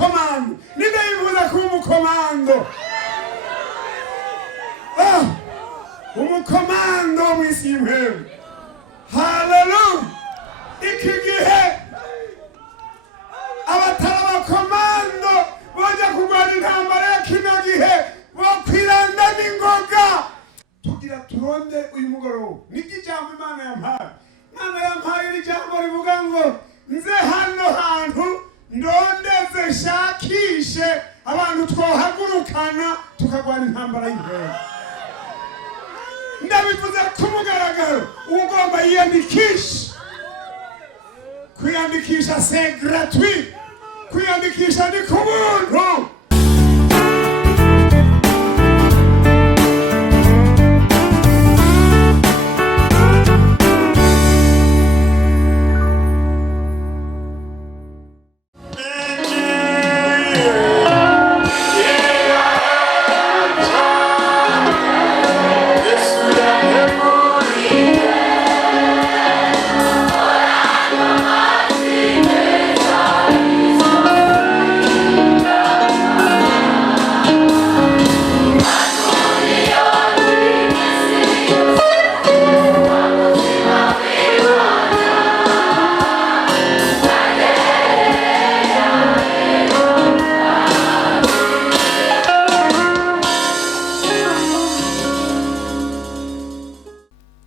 Commando. Ninde yifuza kuba umukomando? Umukomando mw'isi y'impeho. Hallelujah. Iki gihe abatari abakomando boja kurwana intambara ya kino gihe bokwiranda n'ingoga. Tugira turonde uyu mugoroba niki jambo Imana yampaye. Imana yampaye iri jambo rivuga ngo nze hano hantu ndondeze shakishe abantu twohagurukana tukagwana intambara y'impeho. Ndabivuze ku mugaragaro ugomba yiyandikisha. Kwiyandikisha c'est gratuit. Kwiyandikisha ni ku buntu.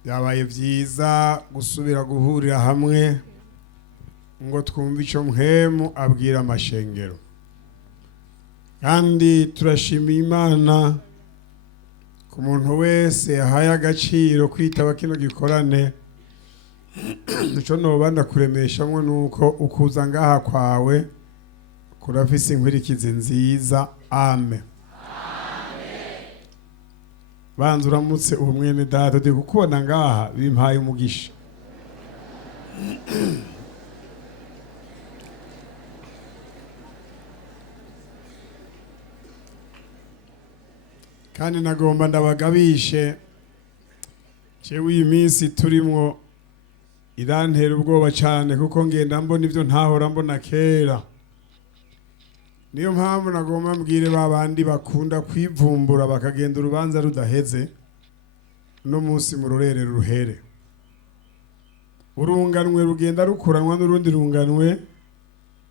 Yabaye vyiza gusubira guhurira hamwe ngo twumve ico mpwemu abwira amashengero, kandi turashimiye Imana ku muntu wese yahaye agaciro kwitaba kino gikorane. Ico noba ndakuremeshamwe nuko ukuza ngaha kwawe kurafise inkwirikizi nziza. Amen. Banza uramutse uwo mwene data ndi kukubona ngaha bimpaye umugisha. Kandi nagomba ndabagabishe cewe iyi minsi turimwo irantera ubwoba cyane kuko ngenda mbona ivyo ntahora mbona kera. Niyo mpamvu nagomba mbwire babandi bakunda kwivumbura bakagenda urubanza rudaheze no munsi mu rurere ruhere. Urunganwe rugenda rukuranwa n'urundi runganwe,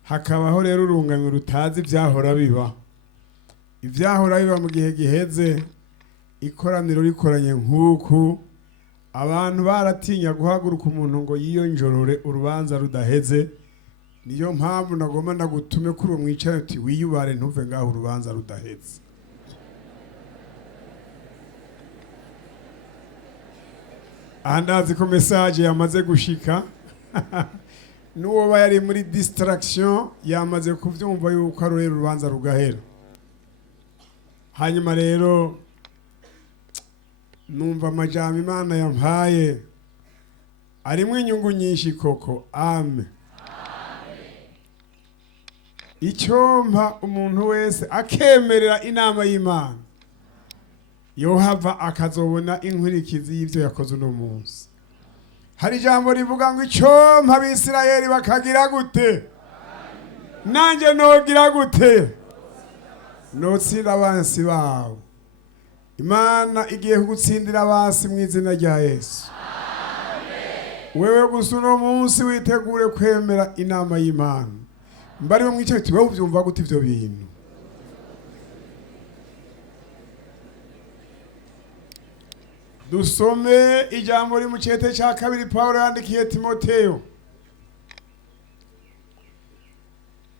hakabaho rero urunganwe rutazi ivyahora biba. Ivyahora biba mu gihe giheze ikoraniro rikoranye nk'uku, abantu baratinya guhaguruka umuntu ngo yiyonjorore urubanza rudaheze. Niyo mpamvu nagomba ndagutume kuri uwo mwicare uti wiyubare ntuve ngaho urubanza rudaheze. Andazi ko message yamaze gushika. Nuwo bayari muri distraction yamaze kuvyumva yuko ari urubanza rugahera. Hanyuma rero numva amajambo Imana yampaye arimwe inyungu nyinshi koko. Amen. Icyompa umuntu wese akemerera inama y'Imana yohava akazobona inkwirikizi y'ivyo yakoze uno munsi. Hari ijambo rivuga ngo icyompa Abisirayeli bakagira gute, nanje nogira gute, notsinda abansi bawo. Imana igiye kugutsindira abansi mu izina rya Yesu. Wewe gusa uno munsi witegure kwemera inama y'Imana. Mbari mwicaye tuwe uvyumva gute ivyo bintu? Dusome ijambo ri mu cete ca kabiri Paulo yandikiye Timoteyo.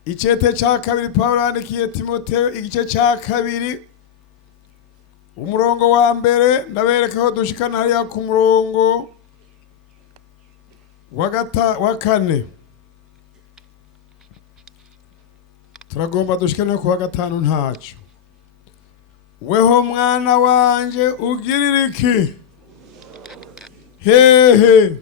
Icete ca kabiri Paulo yandikiye Timoteyo igice ca kabiri umurongo wa mbere ndabereka aho dushikana hariya ku murongo wa kane. Turagomba dushikane ku wa gatanu ntaco. Weho mwana wanje ugirira iki? Hehe.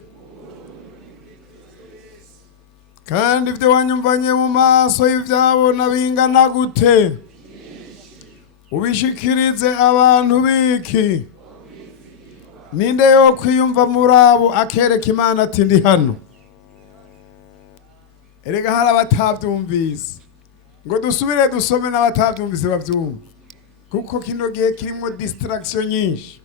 Kandi ivyo wanyumvanye mu maso y'ivyabona bingana gute? Ubishikirize abantu biki? Ninde yo kwiyumva murabo akereka Imana ati ndi hano? Erega hari abatavyumvise. ngo dusubire dusome n'abatabyumvise babyumva, kuko kino gihe kirimo distraction nyinshi,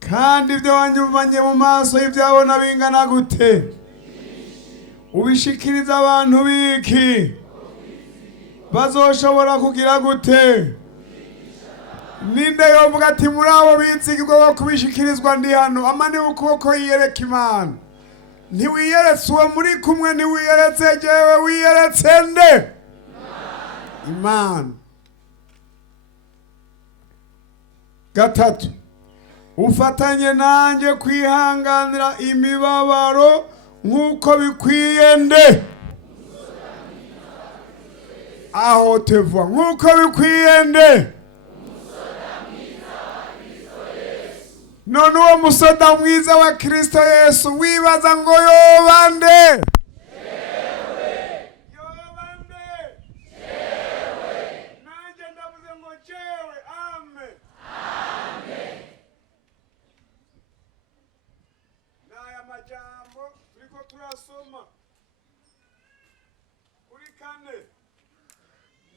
kandi ibyo wanyumvanye mu maso y'ibyabona bingana gute, ubishikiriza abantu biki bazoshobora kugira gute? Ninde yovuga ati muri abo bitsigirwa bo kubishikirizwa ndi hano, amani ukuboko yiyereka Imana? Ntiwiyeretse uwo muri kumwe, ntiwiyeretse jewe, wiyeretse nde? Imana. Gatatu, ufatanye nanjye kwihanganira imibabaro nk'uko bikwiye nde? Aho tevuga nk'uko bikwiye nde? None uwo musoda mwiza wa Kristo Yesu wibaza ngo yoba nde? Yoba nde? Nanjye ndavuze ngo jewe. Amen. N'aya majambo turiko turasoma kuri kane,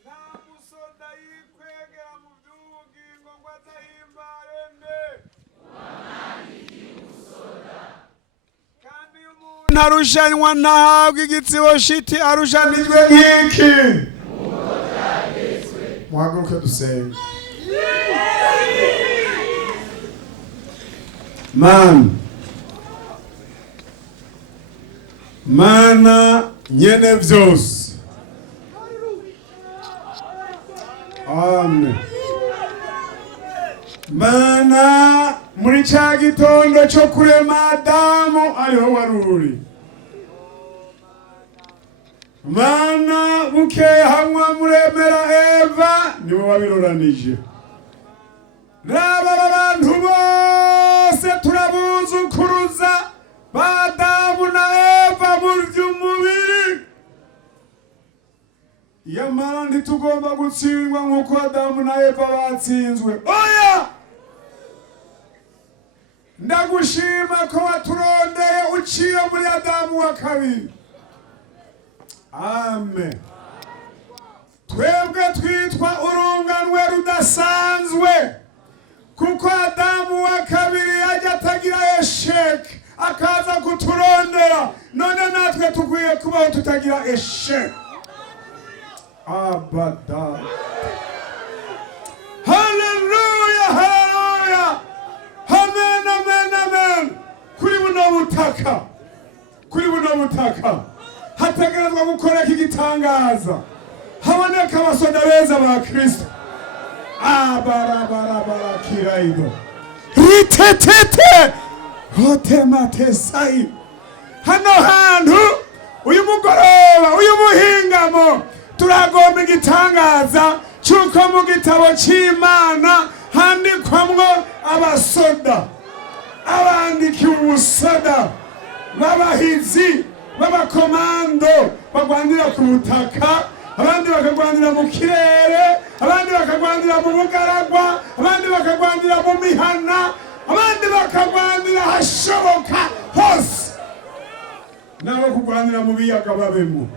nta musoda yikwegera mu by'ubugingo ngo azahimbare nde? Kandi umuntu arushanwa ntahabwa igitsibo shiti arushanijwe nk'iki. Muhaguruke dusenge. Mana nyene vyose, amen. Mana muri cya gitondo cyo kurema Adamu ariho waruri, Mana bukeye hamwe muremera Eva niwe wabiroranije. Raba abantu bose turabuzukuruza ba Adamu na Eva mu by'umubiri, yamara ntitugomba gutsindwa nk'uko Adamu na Eva batsinzwe. Oya! Ndagushima ko waturondeye uciye muri Adamu wa kabiri. Amen. Twebwe twitwa urunganwe rudasanzwe, kuko Adamu wa kabiri yajya atagira esheke akaza kuturondera, none natwe tukwiye kubaho tutagira esheke. Abada. Hallelujah, hallelujah. Amen, amen, amen. Kuri buno butaka hategerezwa gukora iki gitangaza, haboneka abasoda beza ba Kristo. Bara kiraido ritetete hotematesai. Hano hantu uyu mugoroba, uyu muhingamo, turagomba igitangaza cy'uko mu gitabo cy'Imana handikwamwo abasoda, abandikiwe ubusoda b'abahizi b'abakomando bagwanira ku butaka, abandi bakagwanira mu kirere, abandi bakagwanira mu bugaragwa, abandi bakagwanira mu mihana, abandi bakagwanira hashoboka hose, nabo kugwanira mu biyaga babemo,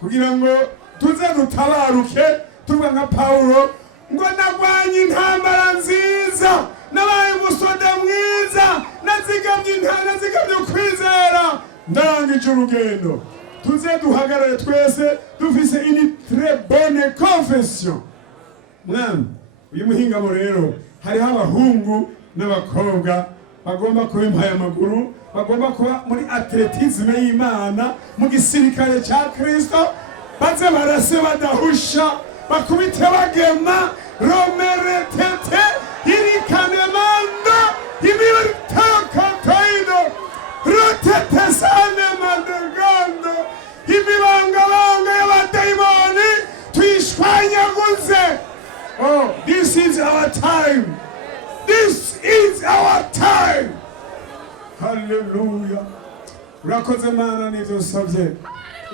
kugira ngo tuze dutabaruke tuvuga nka Paulo ngo nagwanye intambara nziza, nabaye umusoda mwiza, nazigamye intare, nazigamye ukwizera, ndangije urugendo. Tuze duhagarare twese dufise une très bonne confession. Mwami, uyu muhingamo rero hariho abahungu n'abakobwa bagomba kuba impaya amaguru, bagomba kuba muri atletisme y'Imana, mu gisirikare cya Kristo, baze barase badahusha, bakubite bagema, romere tete, irikane manda, imiritaka taido, rotete sane madegando, imibangabanga y'abadayimoni tuyishwanyaguze. Oh, this is our time. This is our time. Hallelujah. Urakoze Mana n'ivyo usavye.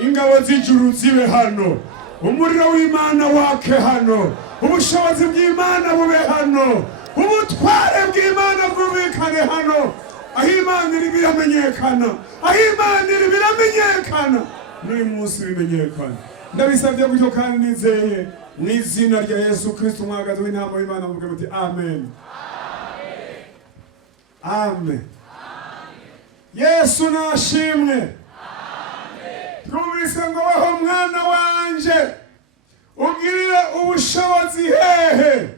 Ingabo z'ijuru zibe hano, umuriro w'Imana wake hano, ubushobozi bw'Imana bube hano, ubutware bw'Imana bwumvikane hano. Aho Imana iri biramenyekana, aho Imana iri biramenyekana. n'uyu munsi bimenyekane. Ndabisabye gutyo kandi nizeye mu izina rya Yesu Kristo umwagazi w'intama w'Imana, muvuge muti amen. Amen. Yesu nashimwe. Twumvise ngo weho mwana wanje ugirire ubushobozi hehe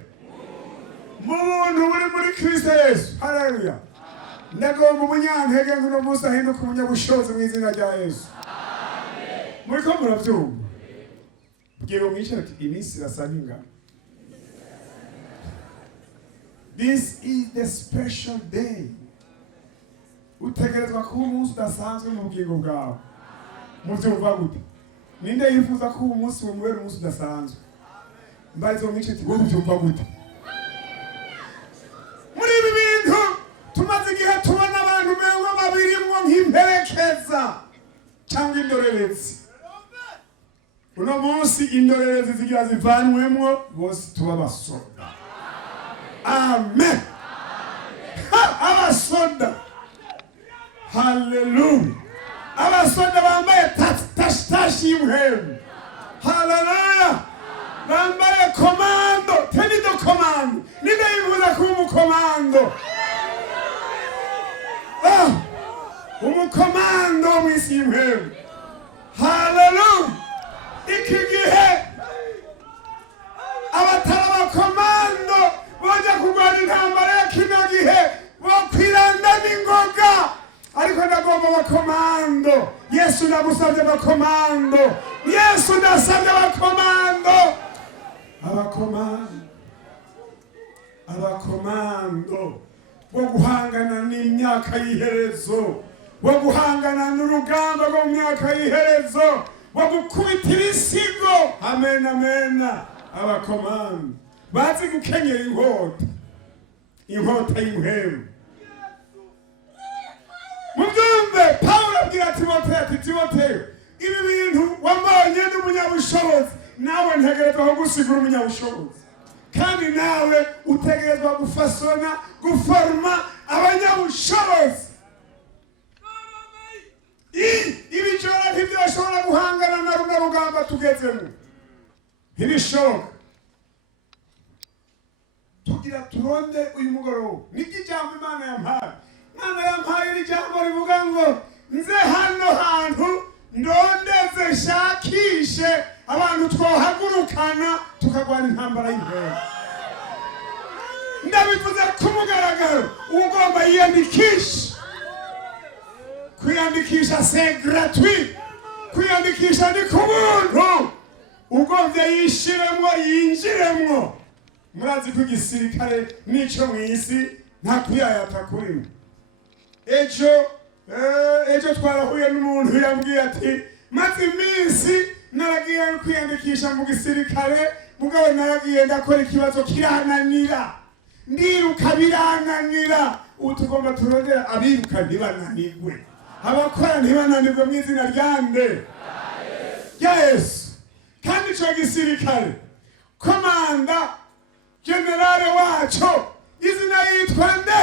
mu buntu buri muri Kristo Yesu. Haleluya. Ndagomba umunyantege ngo uno munsi ahinduke umunyabushobozi mu izina rya Yesu. Muriko muravyumva? Bwira umwicara ati iminsi irasa nk'ingano. This is the special day. Utegerezwa kuba umunsi udasanzwe mu bugingo bwawe. Muvyumva gute? Ninde yifuza ko uwo munsi wumubera umunsi udasanzwe? Mbariza umwicara ati wowe uvyumva gute? Muri ibi bintu tumaze igihe tubona abantu mengo babirimwo nk'imperekeza cyangwa indorerezi. Uno munsi indorerezi zigira zivanwemwo bose tuba abasoda. Amen. Abasoda. Hallelujah. Abasoda bambaye tashi y'umuhemu. Hallelujah. Bambaye Commando. Tenido Commando. Ninde yifuza kuba umukomando? Umukomando mw'isi y'umuhemu. Hallelujah. Iki gihe abatari abakomando boja kurwana intambara ya kino gihe bokwiranda n'ingoga, ariko ndagomba abakomando. Yesu ndagusabye abakomando. Yesu ndasabye abakomando. Abakomando bo guhangana n'imyaka y'iherezo, bo guhangana n'urugamba rwo mu myaka y'iherezo, bo gukubita ibisigo. Amen, amen. Abakomando bazi gukenyera inkota y'umuhemu. Mubyumve, Pawulo abwira Timoteyo ati Timoteyo, ibi bintu wambonye n'umunyabushobozi, nawe ntegerezwa gusigura umunyabushobozi, kandi nawe utegerezwa gufasona guforma abanyabushobozi. Ibijora ntibyoshobora guhangana na runo rugamba tugezemo, ntibishoboka. Tugira turonde uyu mugoroba niki jambo Imana yampaye. Imana yampaye iri jambo rivuga ngo nze hano hantu ndondeze shakishe abantu twohagurukana tukagwana intambara y'intambara. Ndabivuze ku mugaragaro, ugomba yiyandikisha. Kwiyandikisha c'est gratuit. Kwiyandikisha ni ku buntu. Ugomba yishiremwo yinjiremwo. Murazi ko igisirikare nico mw'isi nta kuyayata kurimo. Ejo twarahuye n'umuntu yambwiye ati maze iminsi naragiye kwiyandikisha mu gisirikare, mugabo naragiye ndakora ikibazo kirananira, ndiruka birananira. Ubu tugomba turondera abiruka ntibananirwe, abakora ntibananirwe mu izina ryande rya Yesu. Kandi ico gisirikare komanda generale wacu izina yitwa nde?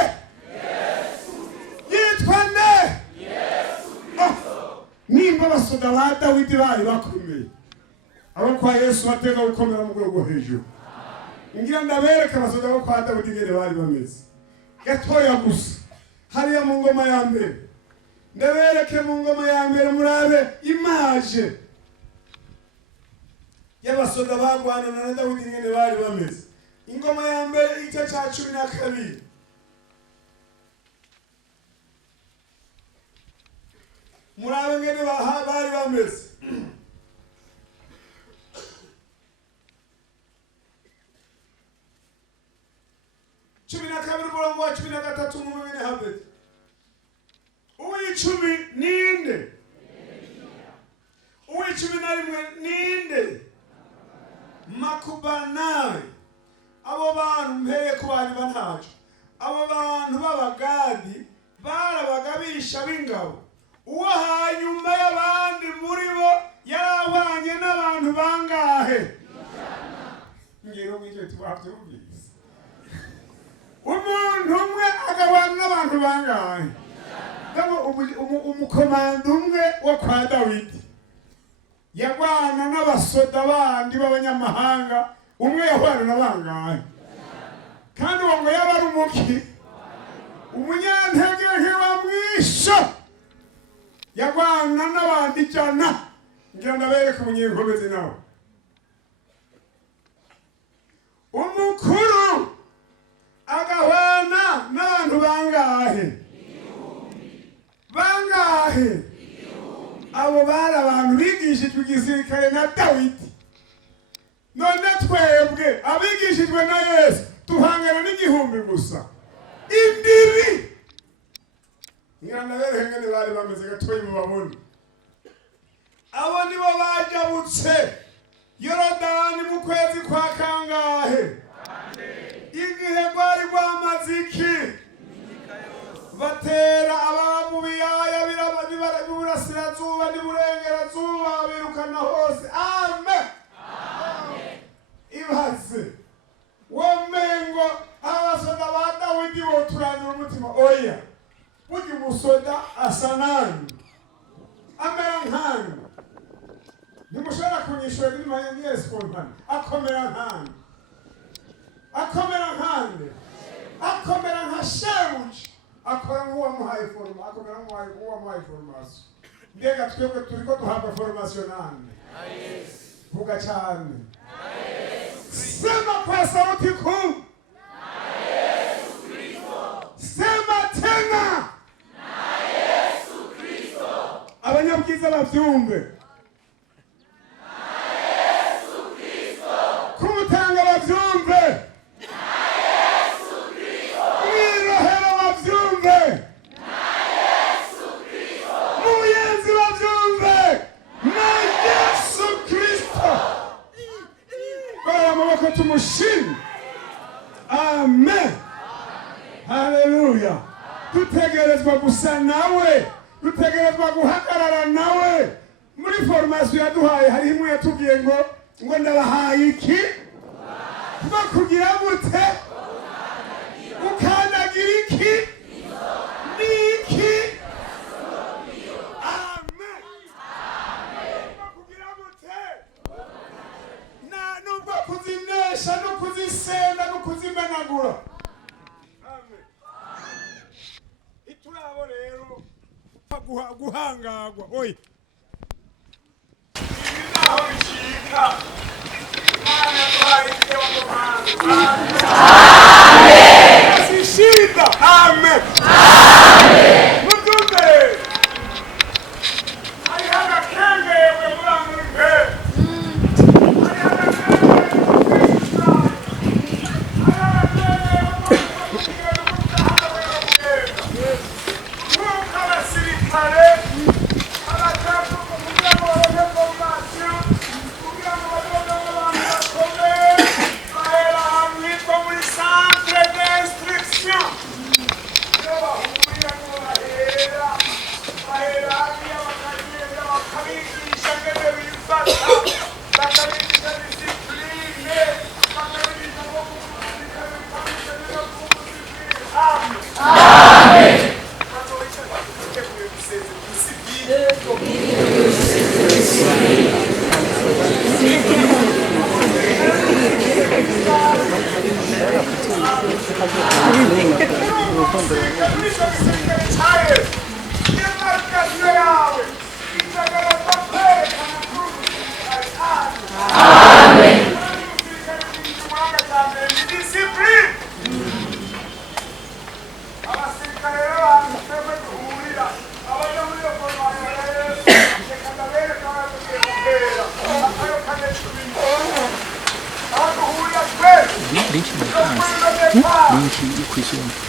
Yitwa nde? Nimba abasoda ba Dawidi bari bakomeye, abo kwa Yesu batega gukomera mu rwego hejuru. Ngira ndabereka abasoda bo kwa Dawidi ngene bari bameze gatoya gusa. Hariya mu ngoma ya mbere, ndabereke mu ngoma ya mbere murabe image y'abasoda bagwana na Dawidi ngene bari bameze. Ingoma ya mbere igice ca 12. Murabe ngene bari bameze. Cumi na kabiri umurongo wa 13 mu bibiri habeti. Uw'icumi ninde? Uw'icumi na rimwe ninde? Makubanawe. Abo bantu mpereye ku bari bantaje. Abo bantu b'Abagadi barabagabisha b'ingabo. Uwo hanyuma y'abandi muri bo yarahwanye n'abantu bangahe? Ngero ngicyo tubavyumvise. Umuntu umwe agabana n'abantu bangahe? Ndabo umukomando umwe wo kwa Dawidi yagwana n'abasoda bandi b'abanyamahanga umwe yahwana na bangahe kandi uwo ngo yaba ari umuki umunyantege nke bamwisha yagwana n'abandi ijana ngira ndabereka umunyenkomezi nawe umukuru agahwana n'abantu bangahe bangahe abo bari abantu bigishijwe igisirikare na Dawidi none twebwe abigishijwe na Yesu tuhangana n'igihumbi gusa indiri ngira ngene bari bameze gatoyi mu baboni abo nibo bajabutse Yorodani mu kwezi kwa kangahe igihe rwari rwamaziki batera ababa mu biyaya birasirazuba n'iburengerazuba birukana hose amen ibaze womengo abasoda ba Dawidi boturandura umutima oya burya umusoda asa nani amera nkani ntimushobora kunyishura n'imana ya spontane akomera nkani akomera nkande akomera nka shebuja akora nk'uwamuhaye foroma akomera nk'uwamuhaye formation mbega twebwe turiko duhabwa formation nande vuga cyane sema kwa sauti kuu sema tena abanyabwiza bavyumve kumutanga bavyumve mwirohero bavyumve muyenzi bavyumve na Yesu Kristo bara amaboko tumushime amen haleluya dutegerezwa gusa nawe dutegerezwa guhagarara nawe muri formation yaduhaye hari imwe yatubwiye ngo ndabahaye iki kuba kugira gute ukandagira iki niki amen kuba kugira gute nubwo kuzinesha no kuzisenda no kuzimenagura amen iturabo rero guhangagwa oya naho bishika amen sishinda amen amen mudume ari hanga kenge we murangu mbe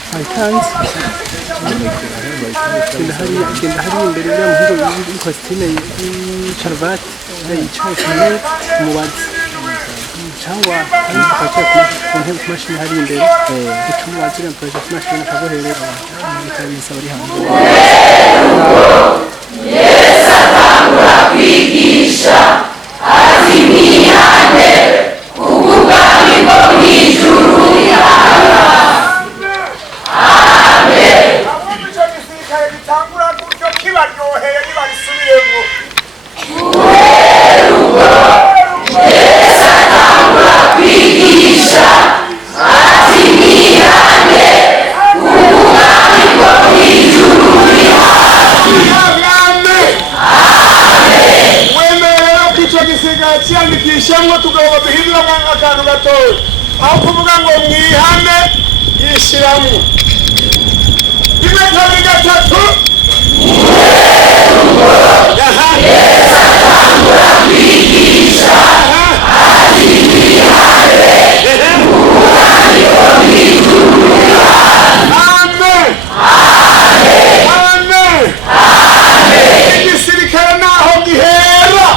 ari hanga imbere y'umuhungu w'ikositime y'icharvati yicaye kumubazi cyangwa akajya ku ntebe ku mashini hari imbere umubazi uramukoresha ku mashini akaguherera bikabisaba ari hanze Yesu atangura kwigisha ati mwihane ubwami bwo mw'ijuru bitangura gutyo kibaryoheye nibarisubiyemo akiyandikishemwo tugomba duhindura akantu gatoya aho kuvuga ngo mwihane yishiramwo rimwe kabiri gatatu igisirikare naho gihera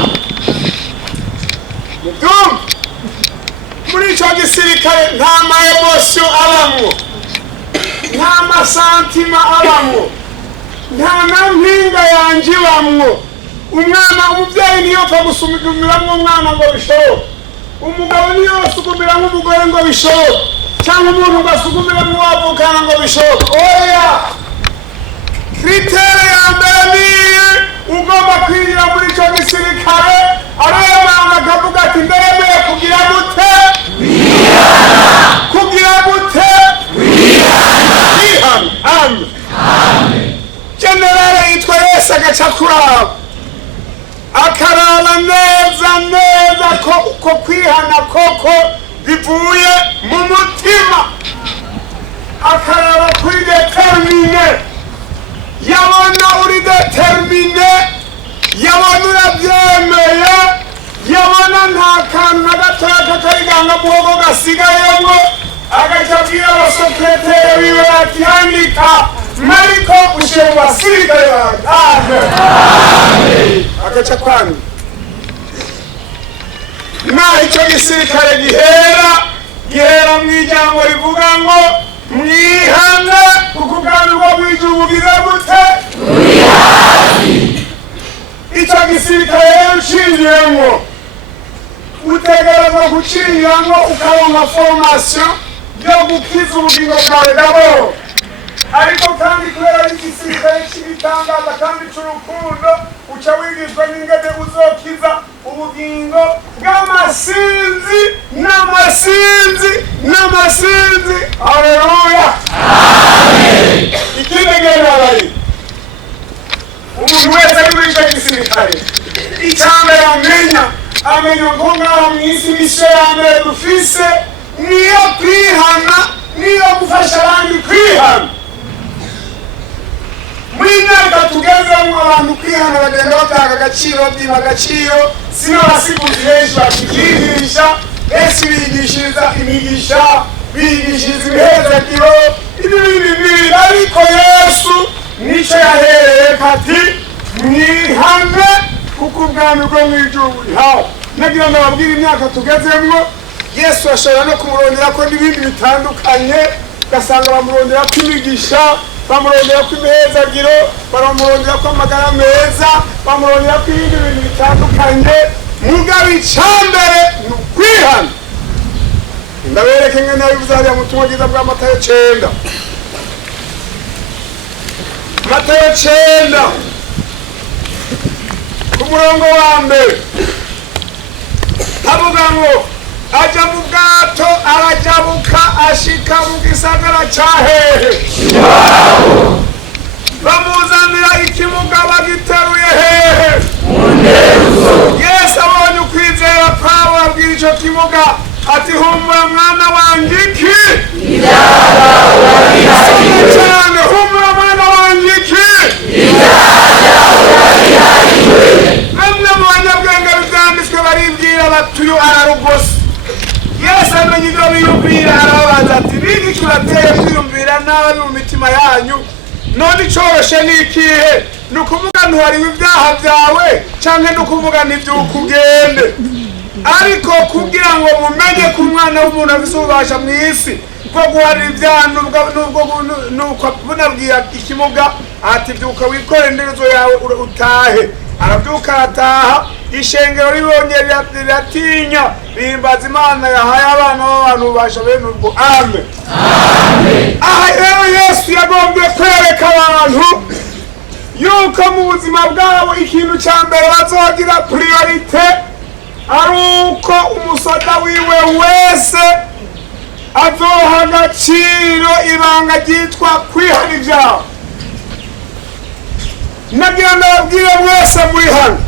muri ico gisirikare nta maemosiyo abamwo nta masantima abamwo nta na mpinga yanje ibamwo umuvyeyi ntiyopfa gusugumiramwo umwana ngo bishoboke umugabo ntiyosugumira nk'umugore ngo bishoboke cyangwa umuntu ngo asugumiramwo uwavukana ngo bishoboke oya kritere ya mbere niyi ugomba kwinjira muri ico gisirikare ariyo mama akavuga ati nderemeye kugira gute kugira gute kwihana amen generale yitwa Yesu agaca kuraba akaraba neza ko kwihana koko bivuye mu mutima akaraba kuri determine yabona uri determine yabona urabyemeye yabona nta kantu na gatoya kakariganga muhogo gasigayemo agaca abwira abasekreteri biwe ati handika mariko ushiye mu basirikare banjye agaca kwani naho icyo gisirikare gihera mu ijambo rivuga ngo mwihane kuko ubwami bwo mw'ijuru bugize gute icyo gisirikare rero ucinjiyemwo utegerezwa gucinjiramo ukabona formation yo gukiza ubugingo bwawe gahoro ariko kandi kubera igisirikare cy'ibitangaza kandi cy'urukundo uca wigishwa n'ingene uzokiza ubugingo bw'amasinzi n'amasinzi haleluya ikindi gerabaye umuntu wese ari muri icyo gisirikare icyambere amenya ko ngaho mw'isi misiyo ya mbere dufise niyo kwihana niyo gufasha abandi kwihana muri myaka tugezemo abantu kwihana bagenda batanga agaciro babyima agaciro sino abasiguzi benshi bakibyigisha benshi bigishiriza imigisha bigishiriza ibihezagiro ibindi ariko Yesu nico yahereye kati mwihane kuko ubwami bwo mw'ijuru buri hafi nagira ngo ababwire imyaka tugezemo Yesu ashobora no kumurondera ko n'ibindi bitandukanye ugasanga bamurondera ko imigisha bamurondera ko imihezagiro baramurondera ko amagara meza bamurondera ko ibindi bintu bitandukanye mugabo icambere ni ukwihana ndabereke nge nabivuze hariya mu butumwa bwiza bwa Matayo 9 Matayo 9 ku murongo wa mbere havuga ngo aja mu bwato arajabuka ashika mu gisagara ca hehe bamuzanira ikimuga bagiteruye hehe Yesu abonye ukwizera kwawe abwira ico kimuga ati humura mwana wanje iki cyane humura mwana wanje iki bamwe mu banyabwenge bibyanditswe baribwira batuyo ararugose Yesu amenye ibyo biyumvira arababaza ati niki kibateye kwiyumvira nabi mu mitima yanyu none icoroshe ni ikihe ni ukuvuga ntuhariwe ibyaha byawe canke ni ukuvuga ntibyuka ugende ariko kugira ngo mumenye ko umwana w'umuntu afise ububasha mw'isi bwo guharira ibyaha nuko bunabwira ikimuga ati byuka wikore inderezo yawe utahe arabyuka arataha ishengero ribonye riratinya bihimbaza Imana yahaye abana b'abantu ububasha bene ubwo amen aha rero Yesu yagombye kwereka abantu yuko mu buzima bwabo ikintu cya mbere bazogira priorite ari uko umusoda wiwe wese azoha agaciro ibanga ryitwa kwihana ibyaha nagira ndababwire mwese muri hano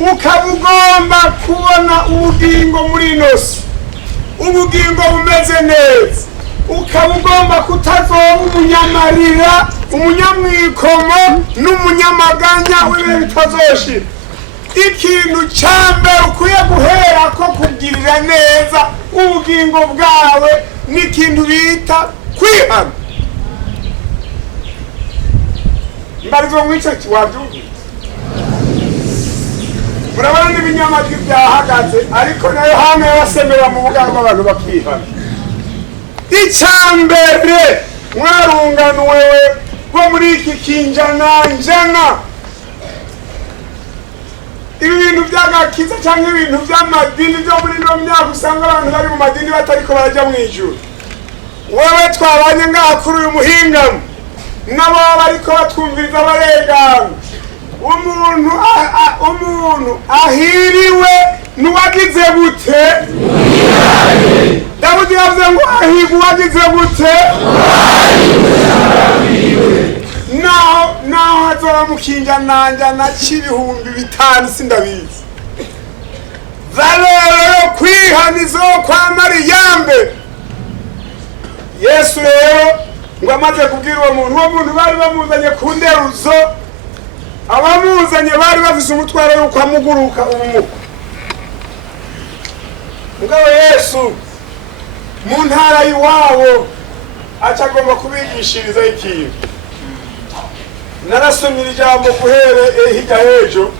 ukaba ugomba kubona ubugingo muri ino si, ubugingo bumeze neza, ukaba ugomba kutazoba umunyamarira, umunyamwikomo n'umunyamaganya w'ibihe bitazoshira. Ikintu ca mbere ukwiye guhera ko kugirira neza ubugingo bwawe n'ikintu bita kwihana. Mbarizo mwico wabyumvise, murabona n'ibinyamatwi byahagaze, ariko na Yohana yabasemera mu bugango abantu bakihana. Icambere mwarunganuwe bo muri iki kinjana ibi bintu by'agakiza cyangwa ibintu by'amadini byo muri no myaka usanga abantu bari mu madini batariko barajya mu ijuru. Wewe twabanye ngaha kuri uyu muhingamo nabo bariko batwumviriza abarengana. Umuntu ahiriwe n'uwagize gute? Dawudi yavuze ngo ahirwe uwagize gute? Naho hazora mukinjananja c'ibihumbi bitanu sindabizi. Valero yo kwihanizo kwa Mariyambe. Yesu rero ngo amaze kubwira uwo muntu bari bamuzanye ku nderuzo, abamuzanye bari bafise umutwaro yuko amuguruka umuko. Mugabo Yesu mu ntara iwabo acagomba kubigishiriza ikintu. Narasomye ijambo guhere hirya hejo,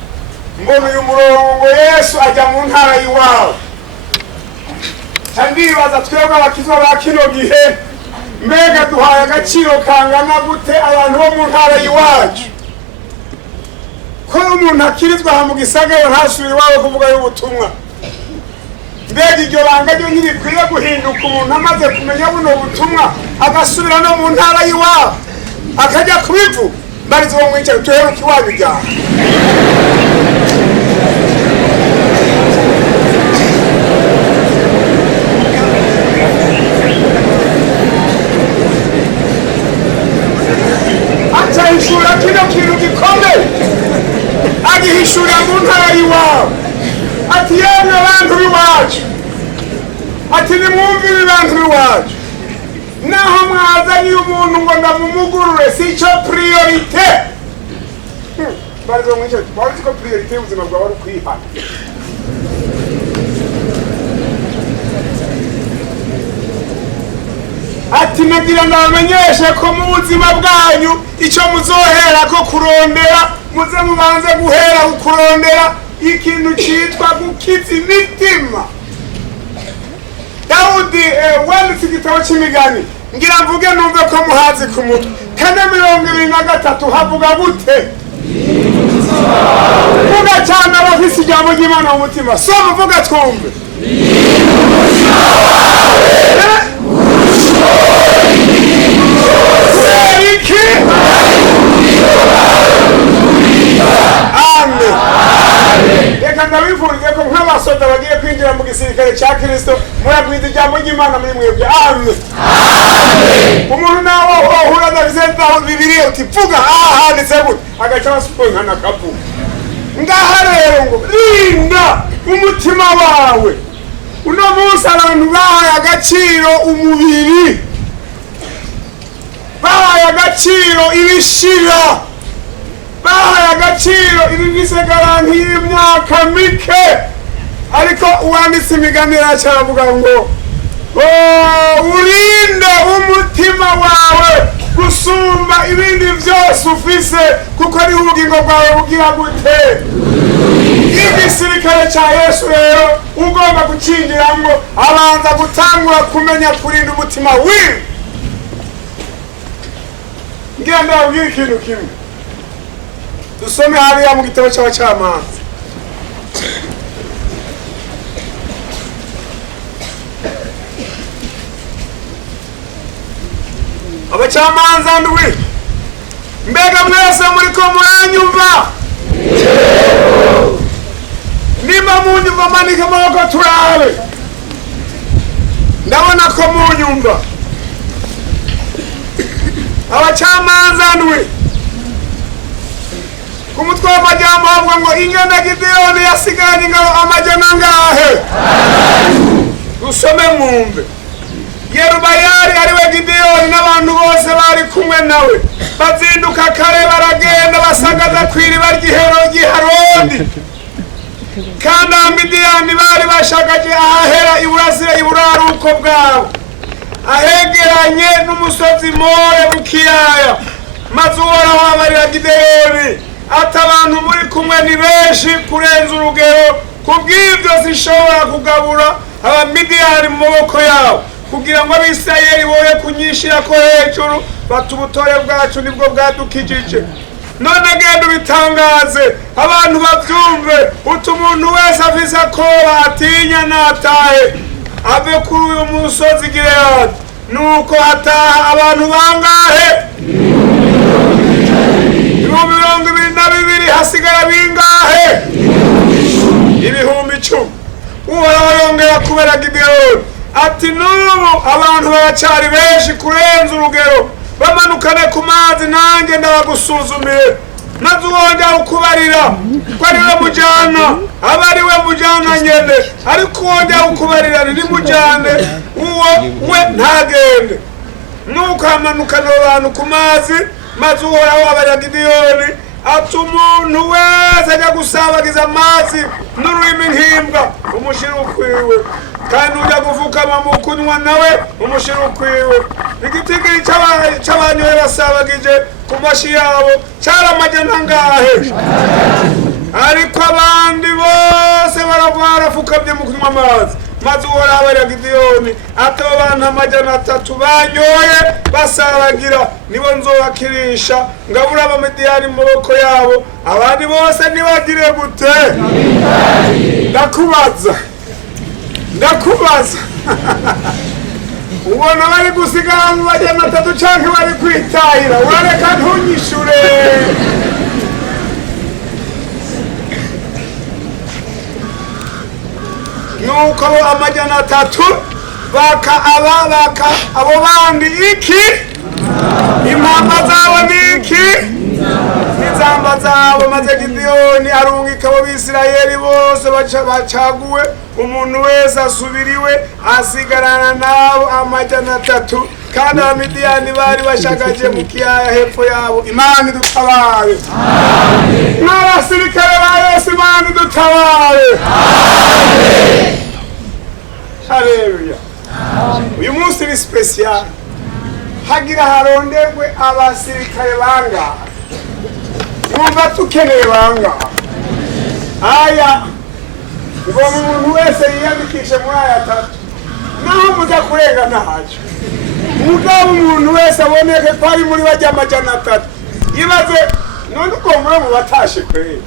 mbona uyu murongo Yesu ajya mu ntara iwabo. Ndibaza twebwe abakizwa ba kino gihe, mbega duhaye agaciro kangana gute abantu bo mu ntara iwacu? Ko umuntu akirizwa aha mu gisagara ntasubire iwabo kuvuga y'ubutumwa. Mbega iryo banga ryo ntibikwiye guhinduka umuntu amaze kumenya buno butumwa agasubira no mu ntara y'iwabo akajya kubivuga? Mbarizo wo mwicaye tuheruka iwanyu ryabo. Acahishura kino kintu gikomeye, agihishurira mu ntara y'iwabo. Ati yemwe bantu b'iwacu, ati nimwumve ibi bantu b'iwacu, naho mwazanye umuntu ngo ndamumugurure si cyo priorite. Barizo mwicaye tubazi ko priorite y'ubuzima bwawe ari ukwihana. Ati nagira ndabamenyeshe ko mu buzima bwanyu icyo muzohera ko kurondera, muze mubanze guhera kurondera ikintu cyitwa gukiza imitima. Dawudi wanditse igitabo cy'imigani, ngira mvuge numve ko muhazi ku mutwe. 4:23 havuga gute? Vuga cyane abafise ijambo ry'Imana mu mutima. Soma vuga twumve. Reka ndabifurize ko nk'abasoda bagiye kwinjira mu gisirikare cya Kristo muragwiza ijambo ry'Imana muri mwebwe. Amen. Umuntu nawe uhura na bizenda Bibiliya uti vuga handitse gute agaca basupoye nkana kavuga. Ngaha rero ngo rinda umutima wawe. Uno munsi abantu bahaye agaciro umubiri, bahaye agaciro ibishira, bahaye agaciro ibivise garanti y'imyaka mike. Ariko uwanditse imiganira cyaravuga ngo urinde umutima wawe gusumba ibindi byose ufise, kuko ari ubugingo bwawe bugira gute? Igisirikare cya Yesu rero ugomba gukingiramwo abanza gutangura kumenya kurinda umutima wiwe. Ngira ndabwira ikintu kimwe, dusome hariya mu gitabo cy'abacamanza. Abacamanza ndwi, mbega mwese muriko muranyumva? Nimba munyumva manika amaboko turabe. Ndabona ko munyumva. Abacamanza ndwi, ku mutwe w'amajambo havuga ngo ingene Gideyoni yasiganye ingabo amajana ngahe. Dusome mwumve. Yerubayali ariwe Gideyoni n'abantu bose bari kumwe nawe bazinduka kare baragenda basagaza kw'iriba ry'iharodi kandi Abamidiyani bari bashagaje ahahera iburasira iburaruko bwabo ahegeranye n'umusozi More mu kiyaya. Maze Uhoraho abarira Gideyoni ati abantu muri kumwe ni benshi kurenza urugero, kubw'ibyo zishobora kugabura Abamidiyani mu maboko yabo kugira ngo Abisirayeli boye kunyishirako hejuru bati ubutore bwacu nibwo bwadukijije. None genda ubitangaze abantu bavyumve, uti umuntu wese afise akoba atinya natahe ave kuri uyu musozi Gileyadi. Nuko hataha abantu bangahe? 22,000. Hasigara bingahe? 10,000. Uhoraho yongera kubera Gideyoni ati n'ubu abantu baracari benshi kurenza urugero, bamanukane ku mazi nanjye ndabagusuzumire. Maze uwongera ukubarira ko ariwe mujana aba ariwe mujana nyene, ariko uwongera ukubarira nimujane uwo we ntagende. Nuko amanukana abantu ku mazi. Maze Uhoraho abarira Gideyoni ati umuntu wese ajya gusabagiza amazi n'ururimi nk'imbwa umushira ukwiwe, kandi ujya guvukama mu kunywa nawe umushira ukwiwe. Igitigiri c'abanyoye basabagije ku mashi yabo cari amajana ngahe? Ariko abandi bose barafukamye mu kunywa amazi. Maze Uhoraho abarira Gideyoni ati abo bantu amajana 3 banyoye basabagira nibo nzobakirisha ngabura Abamidiyani mu maboko yabo, abandi bose nibagire gute? Ndakubaza ubona bari gusigara mu majana 3 canke bari kwitahira? Urareka ntunyishure. Nuko amajana 3 baka abo bandi iki? Impamba zabo niki? Nizamba zabo. Maze Gideyoni arungika abo Bisirayeli bose bacaguwe, umuntu wese asubiriwe, asigarana nabo amajana 3 kandi Abamidiyani bari bashagaje mu kiyaya hepfo yabo. Imana idutabare. Amen. N'abasirikare ba Yesu Imana idutabare. Amen. Haleluya. Uyu munsi ni special. Hagira haronderwe abasirikare banga. Mwumva tukeneye banga. Aya. Ngo umuntu wese yiyandikishe muri aya 3. Naho muza kurenga ntahaje. Mugabo umuntu wese aboneke ko ari muri bajya amajana 3. Ibaze none uko mu batashe kweri.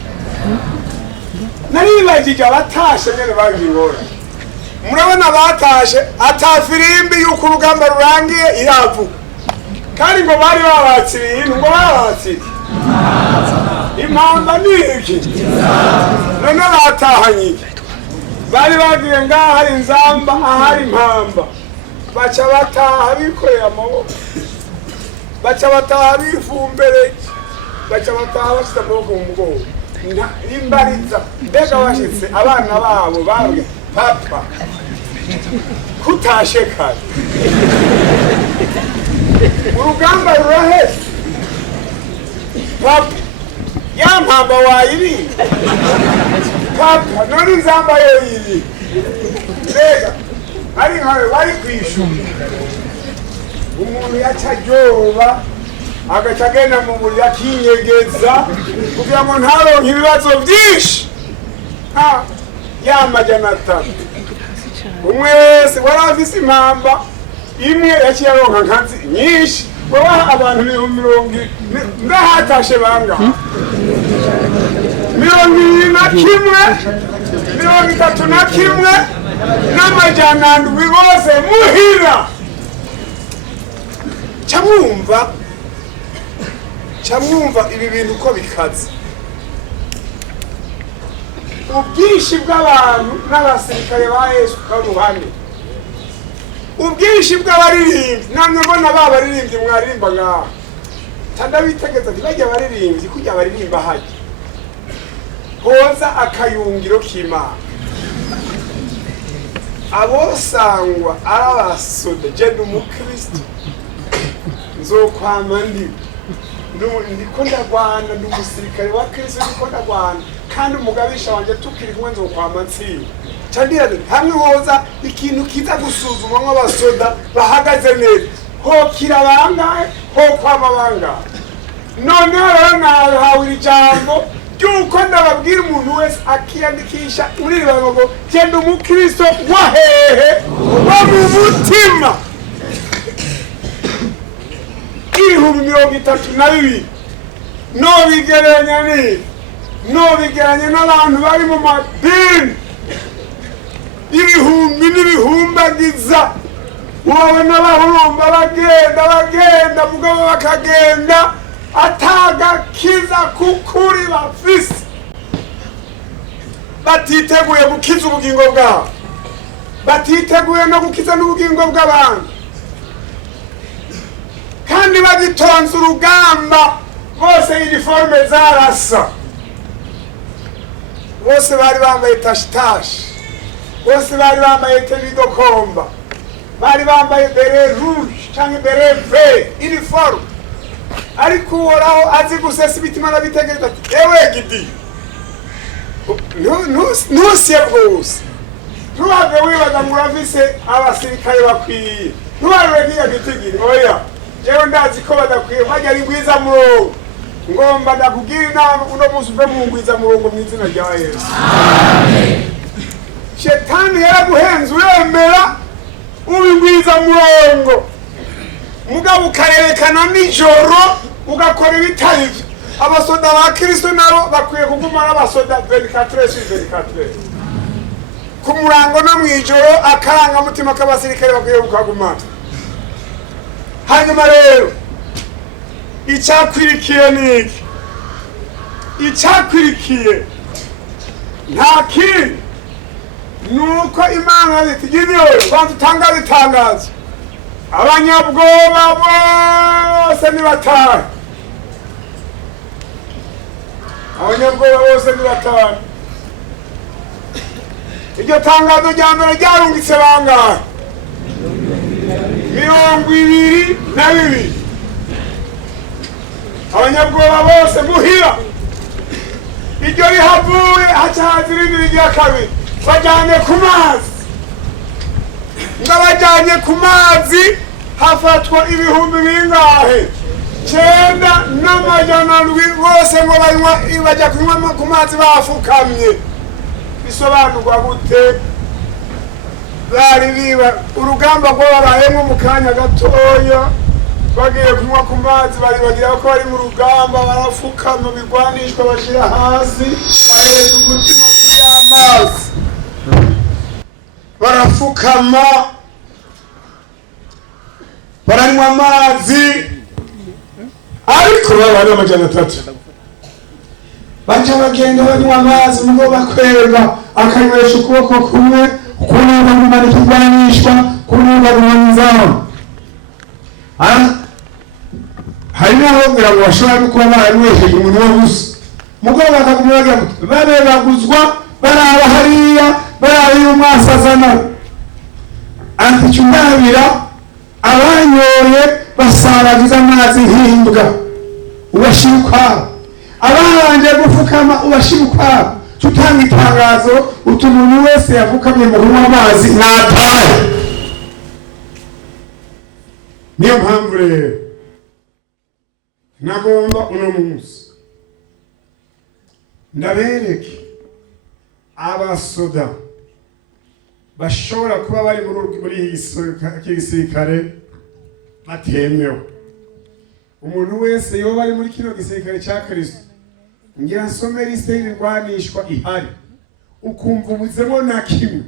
Naribagije abatashe nyene bangibora. Murabona batashe atafirimbi yuko urugamba rurangiye iravuga. Kandi ngo bari babatsiriye ngo babatsiriye. Impamba niki? None batahanye. Bari bagiye ngaha hari inzamba ahari impamba. Baca bataha bikorera amaboko, baca bataha bifumbere, baca bataha bashyize amaboko mu mugongo. Imbariza mbega bashitse abana babo babwe papa kutashe kare. Urugamba ruraheze papa, ya mpamba wayiri papa, none inzamba yo yiri mbega ari nkawe bari kwishura. Umuntu yacajoba agaca agenda mu buriri akinyegeza kugira ngo ntaronke ibibazo byinshi. Ya majana 3 umwe wese wari afise impamba imwe yaciye aronka nkazi nyinshi. Wabaha abantu 20,000 ngahatashe banga 21, 31 n'amajana 7 bose muhira. Camwumva ibi bintu uko bikaze. Ubwinshi bw'abantu n'abasirikare ba Yesu karuhande, ubwinshi bw'abaririmbyi. Namwe mbona babaririmbyi mwaririmba ngaha, tandabitegeza ntibajya abaririmbyi kujya baririmba haje hoza akayungiro k'Imana. Abosangwa arabasoda je n'umukristo nzokwama ndiko ndagwana n'umusirikare wa Kristo ndiko ndagwana kandi umugabisha wanje tukiri kumwe nzokwama ntsinda candira hamwe hoza ikintu kiza gusuzuma nk'abasoda bahagaze neza ho kirabangahe ho kwama bangahe none rero nahawe ijambo yuko ndababwira umuntu wese akiyandikisha muri ribango genda umukristo wahehe wa mu mutima 32,000 nobigeranya n'abantu bari mu madini ibihumbi n'ibihumbagiza wowe n'abahurumba bagenda mugabo bakagenda atagakiza kukuri bafise batiteguye gukiza ubugingo bwabo batiteguye no gukiza n'ubugingo bw'abantu kandi bagitonze urugamba bose uniforme zarasa bose bari bambaye tashitashi bose bari bambaye tenidokomba bari bambaye beret rouge cyangwa beret vert uniforme ariko uhoraho azi gusesa imitima n'abitegereza ati ewe gidi ntusye bwose ntuhave wibaza ngo urafise abasirikare bakwiye ntuharure nk'iyo gitigiri oya jewe ndazi ko badakwiye bajya ari ngwiza murongo ngomba ndakubwira inama uno munsi uve mu ngwiza murongo mu izina rya Yesu. Shetani yaraguhenze uremera ubingwiza murongo mugabo ukayerekana nijoro ugakora ibitari byo. Abasoda ba Kristo nabo bakwiye kuguma n'abasoda 24/24 ku murango no mwijoro akaranga mutima k'abasirikare bakwiye kukagumana. Hanyuma rero icakwirikiye niki icakwirikiye nta kindi nuko Imana iti gidiyo bantu tangaza itangazo abanyabwoba bose nibatahe abanyabwoba bose nibatahe. Iryo tangazo rya mbere ryarungitse bangahe 22 abanyabwoba bose muhira. Iryo rihavuye hacaza irindi rya kabiri bajyanye ku mazi ngabajyanye ku mazi hafatwa ibihumbi bingahe 9,700 bose ngo bajya kunywa ku mazi bafukamye. Bisobanurwa gute? Bari biba urugamba rwo barahemwe mu kanya gatoya bagiye kunywa ku mazi bari bagira ko bari mu rugamba barafukama bigwanishwa bashira hasi bareza umutima kuri amazi barafukama baranywa amazi ariko bari 300 baca bagenda banywa amazi mugo bakwega akanywesha ukuboko kumwe ukundi bagumana ikigwanishwa kundi bagumana inzamo. Hari naho ngira ngo bashobora no kuba baranywesheje umuntu wo gusa mugo bakaguma bagira ngo babe baguzwa baraba hariya barabe umwasazana anti cyundabira abanyoye basaragiza amazi hindwa ubashirukwa abanje gufukama ubashirukwa tutanga itangazo utumuntu wese yavukamye mu kunywa amazi natahe. Niyo mpamvu rero nagomba uno munsi ndabereke abasoda bashobora kuba bari muri gisirikare batemewe. Umuntu wese yoba bari muri kino gisirikare cya Kristo ngira nsome liste y'ibigwanishwa ihari ukumva ubuzemo na kimwe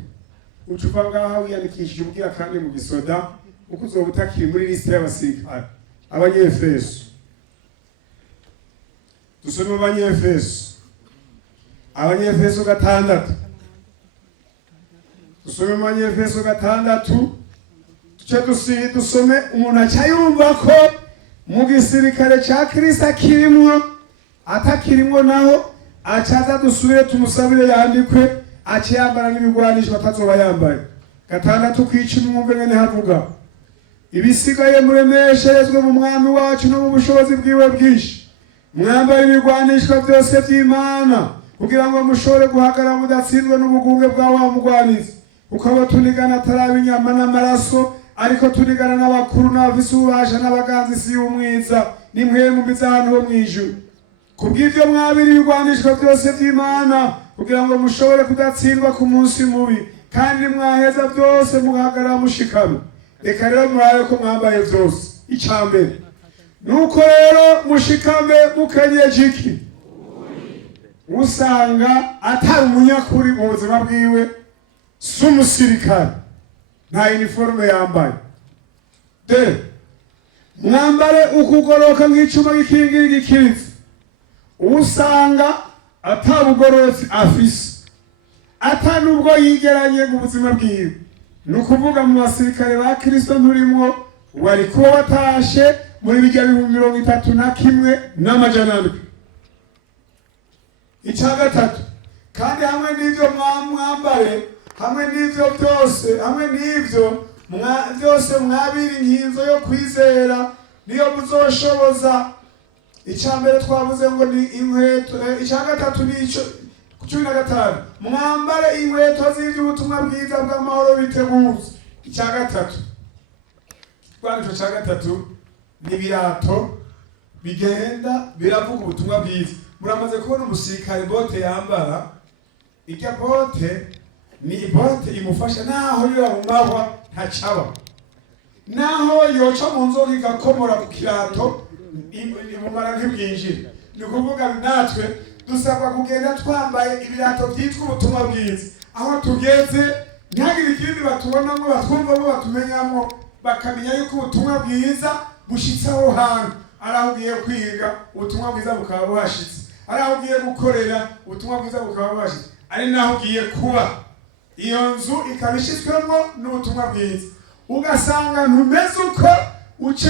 ucuva ngaha wiyandikishije ubwira kandi mu gisoda uko uzoba utakiri muri liste y'abasirikare. Abanyefeso dusome Abanyefeso 6 dusome Abanyefeso 6 tuce dusome umuntu acyayumva ko mu gisirikare cya Kristo akirimwo atakirimwo naho acaza dusubire tumusabire yandikwe ace yambara n'ibigwanisho batazoba yambaye. Gatandatu kw'icumi mwumve ngene havuga ibisigaye muremesherezwe mu mwami wacu no mu bushobozi bwiwe bwinshi, mwambara ibigwanishwa byose by'Imana kugira ngo mushobore guhagarara mudatsinzwe n'ubugunge bwa wa mugwanizi, kuko abo tunigana ataraba inyama n'amaraso, ariko tunigana n'abakuru n'abafise ububasha n'abaganzi isi y'umwiza n'impwemu mbi z'ahantu ho mw'ijuru. Kubw'ivyo mwabira ibigwanishwa byose by'Imana kugira ngo mushobore kudatsindwa ku munsi mubi, kandi mwaheza byose muhagarara mushikama. Reka rero murabe ko mwambaye byose. Icambere nuko rero mushikame mukenyeje iki? Usanga atari umunyakuri mu buzima bwiwe, si umusirikare, nta uniforme yambaye. Mwambare ukugoroka nk'icuma gikingira igikiriza. Usanga atabugororotsi afise, ata nubwo yigeranye mu buzima bwiwe. Ni ukuvuga mu basirikare ba Kristo nturimwo, wari kuba watashe muri bijya 31,700. Icya gatatu, kandi hamwe n'ivyo mwambare, hamwe n'ivyo byose, hamwe n'ivyo byose mwabira inkinzo yo kwizera niyo muzoshoboza. Icya mbere twavuze ngo ni inkweto. Icya gatatu ni ico 15, mwambare inkweto z'ivy'ubutumwa bwiza bw'amahoro biteguza. Icya gatatu, kwandiko cya gatatu ni birato bigenda biravuga ubutumwa bwiza. Muramaze kubona umusirikare bote yambara, irya bote ni bote imufasha naho biba mu mahwa ntacaba, naho yoca mu nzoga igakomora ku kirato imumara ntibwinjira. Ni ukuvuga natwe dusabwa kugenda twambaye ibirato byitwa ubutumwa bwiza. Aho tugeze ntihagire ikindi batubonamo, batwumvamo, batumenyamo, bakamenya yuko ubutumwa bwiza bushitse aho hantu. Ari aho ugiye kwiga, ubutumwa bwiza bukaba buhashitse. Ari aho ugiye gukorera, ubutumwa bwiza bukaba buhashitse. Ari naho ugiye kuba, iyo nzu ikaba ishitswemo n'ubutumwa bwiza. Ugasanga ntumeze uko, uce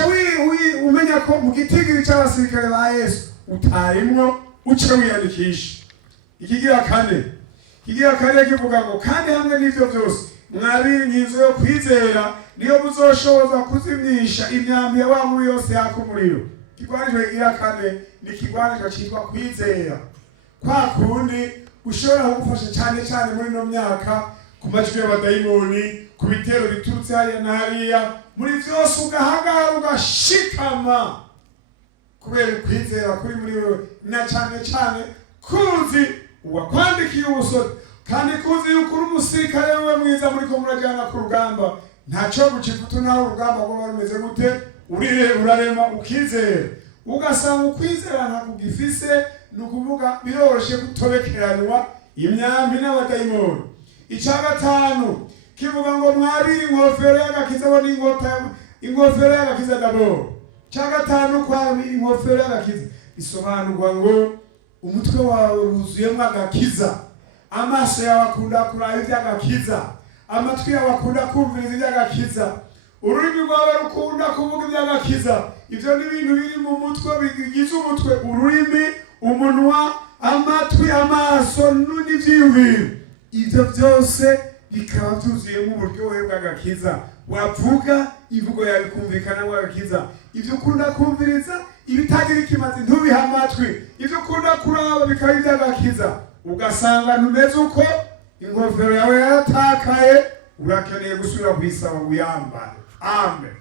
umenya ko mu gitigiri cy'abasirikare ba Yesu utarimwo, uce wiyandikisha. Ikigira kane kivuga ngo kandi hamwe n'ivyo byose mwabira inkinzo yo kwizera niyo muzoshoboza kuzimyisha imyambi ya wa mubi yose yaka umuriro. Ikigwanishwa kigira kane ni ikigwanishwa cyitwa kwizera, kwa kundi ushobora kugufasha cyane cyane muri no myaka ku majwi y'abadayimoni, ku bitero biturutse hariya na hariya, muri vyose ugahagarara ugashikama kubera kwizera kuri muri wewe, na cyane cyane kuzi uwakwandikiye ubusore, kandi kuzi yuko uri umusirikare wewe mwiza muriko murajyana ku rugamba. Ntaco gucifutu naho urugamba rwoba rumeze gute, urarema ukizera. Ugasanga ukwizera ntabwo ugifise, ni ukuvuga biroroshe gutobekeranwa imyambi n'abadayimoni. Icya gatanu kivuga ngo mwabire inkofero y'agakiza bo inkofero y'agakiza d'abord. Icya gatanu kwabira inkofero y'agakiza bisobanurwa ngo umutwe wawe wuzuyemo agakiza, amaso yawe akunda kuraba iby'agakiza, amatwi yawe akunda kumviriza iby'agakiza, ururimi rwawe rukunda kuvuga iby'agakiza. Ibyo ni ibintu biri mu mutwe bigize umutwe: ururimi, umunwa, amatwi, amaso n'ivyiyumviro. Ibyo byose bikaba byuzuyemo uburyohe bw'agakiza. Wavuga imvugo yawe ikumvikana bw'agakiza. Ibyo ukunda kumviriza, ibitagira ikimazi ntubiha amatwi, ibyo ukunda kuraba bikaba iby'agakiza. Ugasanga ntumeze uko, ingofero yawe yaratakaye, urakeneye gusubira kuyisaba uyambare. Amen.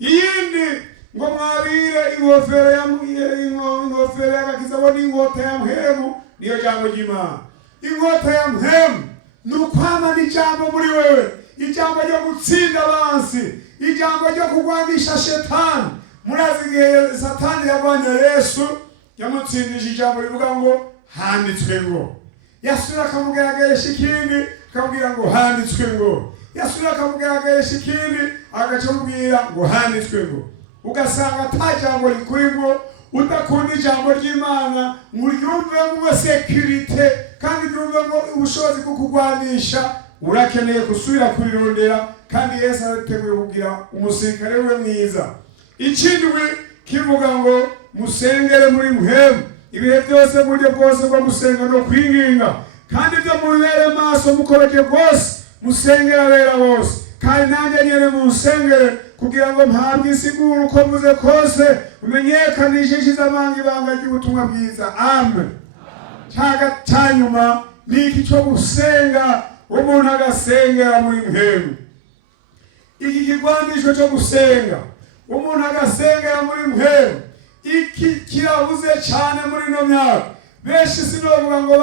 Iyindi ngo mwabire ingofero y'agakiza bo n'inkota ya mpemu, niyo jambo ry'Imana. Inkota ya mpemu ni ukwamana ijambo muri wewe, ijambo ryo gutsinda abansi, ijambo ryo kurwanisha shetani. Murazi igihe Satani yarwanya Yesu, yamutsindije ijambo rivuga ngo handitswe ngo. Yasubira akamugerageresha ikindi, akamubwira ngo handitswe ngo. Yasubira akamugerageresha ikindi, agacamubwira ngo handitswe ngo. Ugasanga ata jambo rikurimo, udakunda ijambo ry'Imana, muryumvemo security kandi ryumvemo ubushobozi bwo kurwanisha. Urakeneye gusubira kurirondera, kandi Yesu arateguye kugira umusirikare we mwiza. Ikindi kivuga ngo musengere muri mpemu. ibihe byose mu buryo bwose bwo gusenga no kwinginga kandi ibyo mubibere maso mukoreje bwose musengera abera bose kandi nanjye nyene munsengere kugira ngo mpabwe insiguro uko mvuze kose umenyekanishe ishizamanga ibanga ry'ubutumwa bwiza. Amen. Cyanyuma ni iki cyo gusenga umuntu agasengera muri mpemu. Iki kigwandisho cyo gusenga umuntu agasengera muri mpemu iki kirabuze cyane muri no myaka. Benshi sinovuga ngo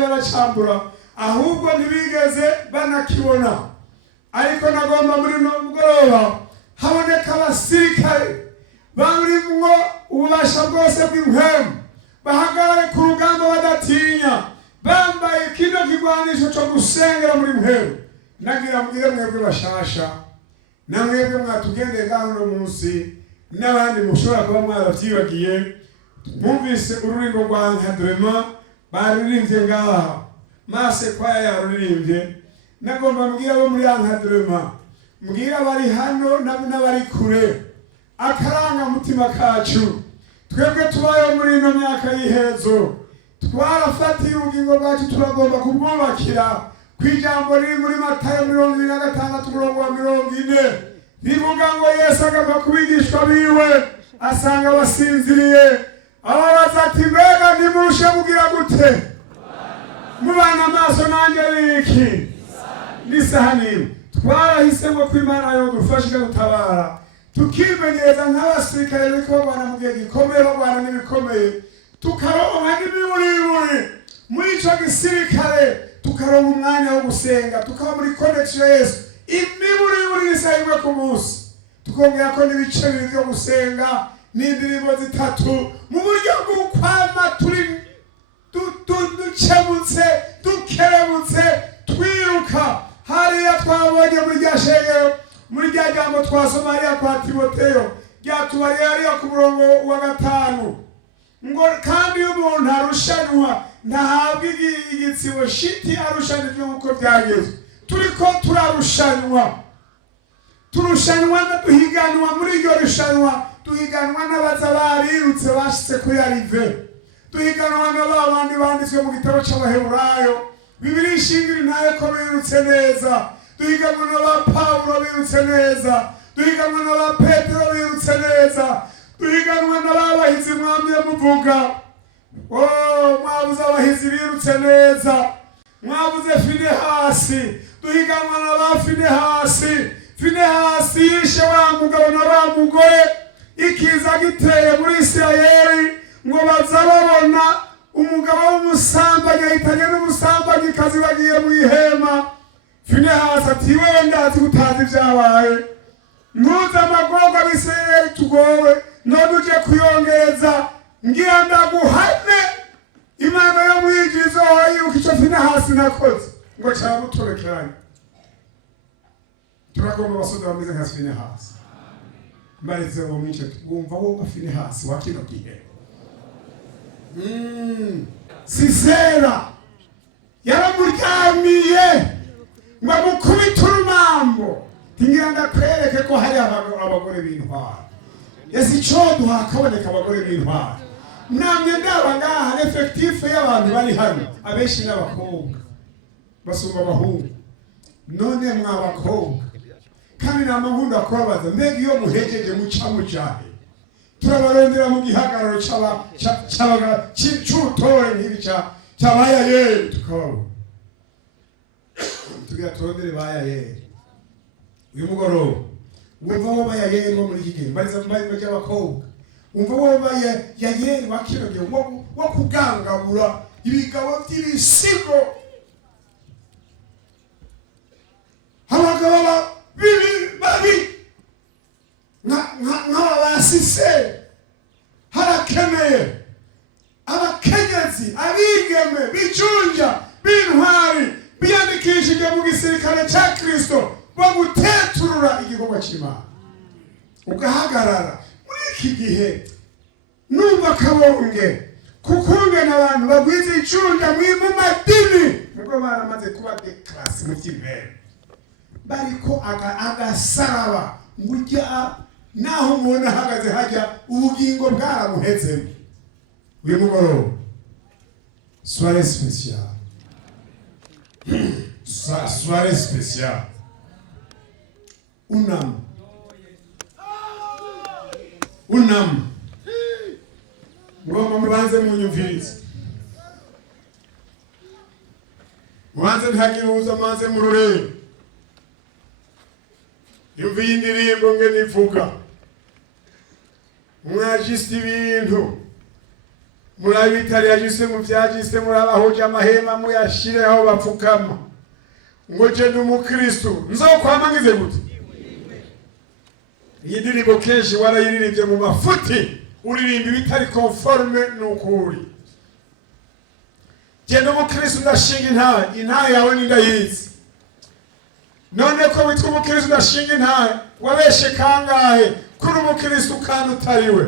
baracambura ahubwo ntibigeze banakibona. Ariko nagomba muri no mugoroba haboneka abasirikare barimwo ububasha bwose bw'impemu bahagarare ku rugamba badatinya bambaye kino kigwanisho cyo gusengera muri mpemu. Nagira mbwire mwebwe bashasha na mwebwe mwatugendeye ngaho no munsi n'abandi mushobora kuba mwarabyibagiye mwumvise ururingo rwa nkadrema baririmbye ngaha mase kwaya yarurimbye. Nagomba mbwira bo muri nkadrema mbwira bari hano n'abari kure akaranga mutima kacu twebwe tubayo muri ino myaka y'iherezo twarafatiye ubugingo bwacu turagomba kubwubakira kwijambo riri muri Matayo 26:40 rivuga ngo Yesu agava kubigishwa biwe asanga basinziriye ababaza ati mbega nimurushe mugira gute mubana amaso nanjye biki nisahani. Twarahisemo ko Imana yo dufashe gutabara tukimenyereza nk'abasirikare bariko babana mu gihe gikomeye babana n'ibikomeye tukaronka n'imiburiburi muri ico gisirikare tukaronka umwanya wo gusenga tukaba muri connection Yesu imiburiburi nisayimwe ku munsi tukongera ko n'ibice bibiri byo gusenga n'indirimbo 3 mu buryo bw'ukwama turi ducebutse dukerebutse twiruka. Hariya twabonye muri rya shengero muri rya jambo twasoma hariya kwa Timoteyo ryatubariye hariya ku murongo wa 5 ngo kandi iyo umuntu arushanwa ntahabwa igitsibo shiti arushanijwe nk'uko byageze. Turiko turushanwa duhiganwa muri iryo rushanwa duhiganwa n'abaza barirutse bashitse kuri arive duhiganwa n'abandi banditswe mu gitabo c'Abaheburayo. Bibiri ishingira Intahe ko birutse neza duhiganwa n'aba Pawulo birutse neza duhiganwa n'aba Petero birutse neza duhiganwa n'abahizi mwamye muvuga mwabuze abahizi birutse neza mwabuze Finehasi duhiganwa n'aba Finehasi yishe wa mugabo na wa mugore ikiza giteye muri Isirayeli ngo baza babona umugabo w'umusambanyi ahitanye n'umusambanyikazi bagiye mu ihema. Finehasi ati wewe ndazi gutazi ibyabaye ntuze amagorwa abisirayeli tugowe none uje kuyongereza ngira ndaguhane Imana yo mwijizo yibuka ico Finehasi nakoze ngo cyamutorekeranye. Turagomba basoda bameze nka Finehasi mbareze ngo mwice wumva wowe Finehasi wa kino gihe. Sisera yaramuryamiye ngo mukubite urumambo tingira ndakwereke ko hari abagore b'intwara. Ese ico duhakaboneka abagore b'intwara namwe ndaba ngaha effective y'abantu bari hano abenshi n'abakobwa basumba abahungu. None mwabakobwa kandi namahunda kubabaza mbega iyo muhejeje muca mujahe turabarondera mu gihagararo cy'utore nk'ibi cy'abayayeri tukababona tugira turondere bayayeri. Uyu mugoroba wumva wo bayayeri bo muri iki gihe mbariza mu bayayeri by'abakobwa wumva wo bayayeri bakinoge wo kugangabura ibigabo by'ibisigo abagabo babi nk'abasise harakeneye abakenyezi abigeme bicunja b'intwari biyandikishije mu gisirikare cya Kristo bo guteturura igikorwa cy'Imana. Ugahagarara muri iki gihe numva kabonge kukunge n'abantu bagwiza icunja mu madini nubwo baramaze kuba deklasi mu by'imbere bariko agasaraba ngujya naho umuntu ahagaze hajya ubugingo bwaramuhezemo uyu mugoroba soirée spéciale soirée spéciale unama ngomba mubanze munyumvirize mubanze ntagihuza mubanze mururebe yumviye indirimbo ngene ivuga mwajise ibintu murabitari yajise mu vyajise murabahoje amahema muyashire aho bapfukama ngo je ndi umukristo nzokwama ngize gute iyi ndirimbo kenshi warayiririmbye mu mafuti uririmba ibitari conforme n'ukuri je ndi umukristo ndashinga intahe yawe nindayizi none ko witwa umukristo ndashinga intahe wabeshe kangahe kuri umukristo kandi utariwe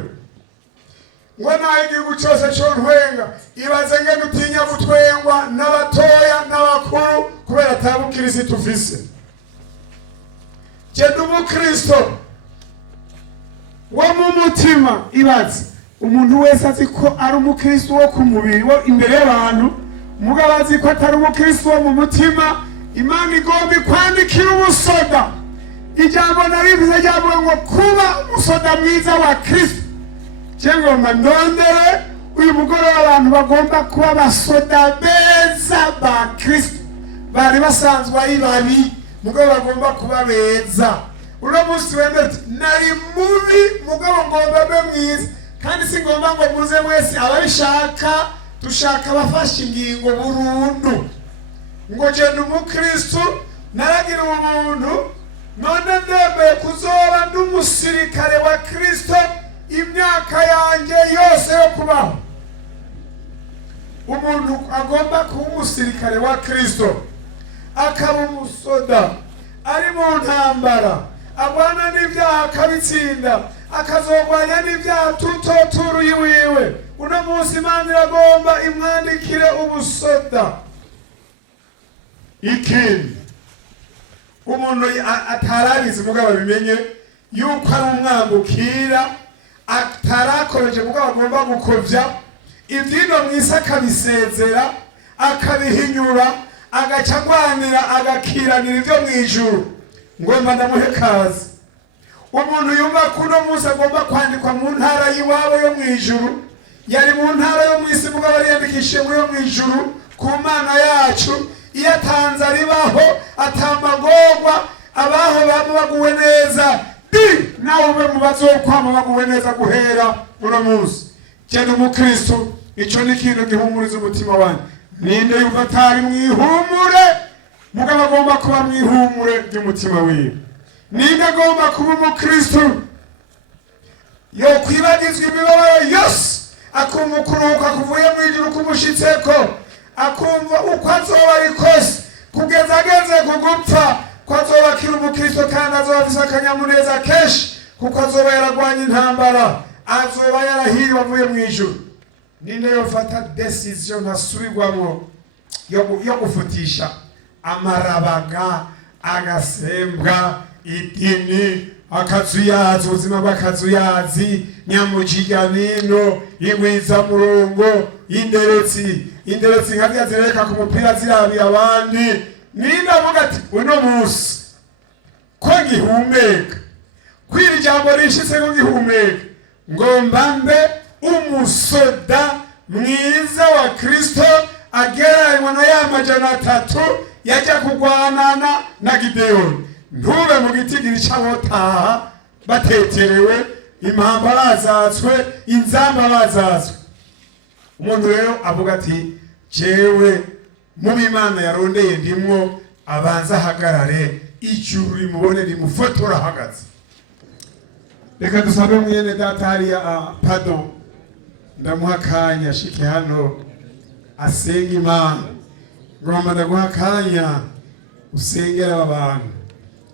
ngo naho igihugu cyose contwenga ibaze ngene utinya gutwengwa n'abatoya n'abakuru kubera ata bukristo ufise je ndi umukristo wo mu mutima ibaze umuntu wese azi ko ari umukristo wo ku mubiri wo imbere y'abantu mugabo azi ko atari umukristo wo mu mutima Imana igomba kwandikira umusoda ijambo narivuze ryavuga ngo kuba umusoda mwiza wa Kristo cyangwa ndondere uyu mugore w'abantu bagomba kuba abasoda beza ba Kristo bari basanzwe ari babi mugabo bagomba kuba beza uno munsi wenda nari mubi mugabo ngomba be mwiza kandi si ngomba ngo muze mwese ababishaka dushaka abafashe ingingo burundu ngo je ndi umukristo naragira umuntu none ndemeye kuzoba ndi umusirikare wa Kristo imyaka yanjye yose yo kubaho umuntu agomba kuba umusirikare wa Kristo akaba umusoda ari mu ntambara agwana n'ibyaha akabitsinda akazogwanya n'ibyaha tutoturuye wiwe uno munsi Imana iragomba imwandikire ubusoda ikindi umuntu atarabizi mugabo bimenye yuko ari umwambukira atarakomeje mugabo agomba gukovya ivyino mw'isi akabisezera akabihinyura agaca agwanira agakiranira ivyo mw'ijuru ngomba ndamuhe kazi umuntu yumva kuno munsi agomba kwandikwa mu ntara y'iwabo yo mw'ijuru yari mu ntara yo mw'isi mugabo ariyandikishije muri yo mw'ijuru ku Mana yacu iyo atanze aribaho atamagorwa abaho baba baguwe neza nawe ube mu bazokwama baguwe neza guhera uno munsi cyane umukristo ico ni ikintu gihumuriza umutima wanjye ninde yumva atari mwihumure mugabo agomba kuba mwihumure ry'umutima wiwe ninde agomba kuba umukristo yo kwibagizwa imibabaro yose akumva ukuruhuka kuvuye mw'ijuru kumushitseko akumva uko azoba ari kose kugeza ageze kugupfa ko azoba akiri umukristo kandi azoba afise akanyamuneza kenshi kuko azoba yaragwanye intambara azoba yarahiriwe avuye mw'ijuru ninde yofata decision ntasubirwamwo yo gufutisha amarabaga agasembwa idini akazuyazi ubuzima bw'akazuyazi nyamujiganino ingwizamurongo inderetsi nkabya zireka ku mupira zirabira abandi ninde avuga ati uno munsi ko ngihumeka kwiri jambo rishitse ko ngihumeka ngomba mbe umusoda mwiza wa Kristo agereranywa na ya majana 3 yajya kugwanana na Gideoni ntube mu gitigiri cy'abotaha bateterewe impamba bazatswe inzamba bazatswe umuntu rero avuga ati jewe mu Imana yarondeye ndimwo abanza hagarare ijuru rimubone rimufotora hagaze reka dusabe mwene data hariya pardon ndamuha kanya shike hano asenga Imana ngomba ndaguha kanya usengera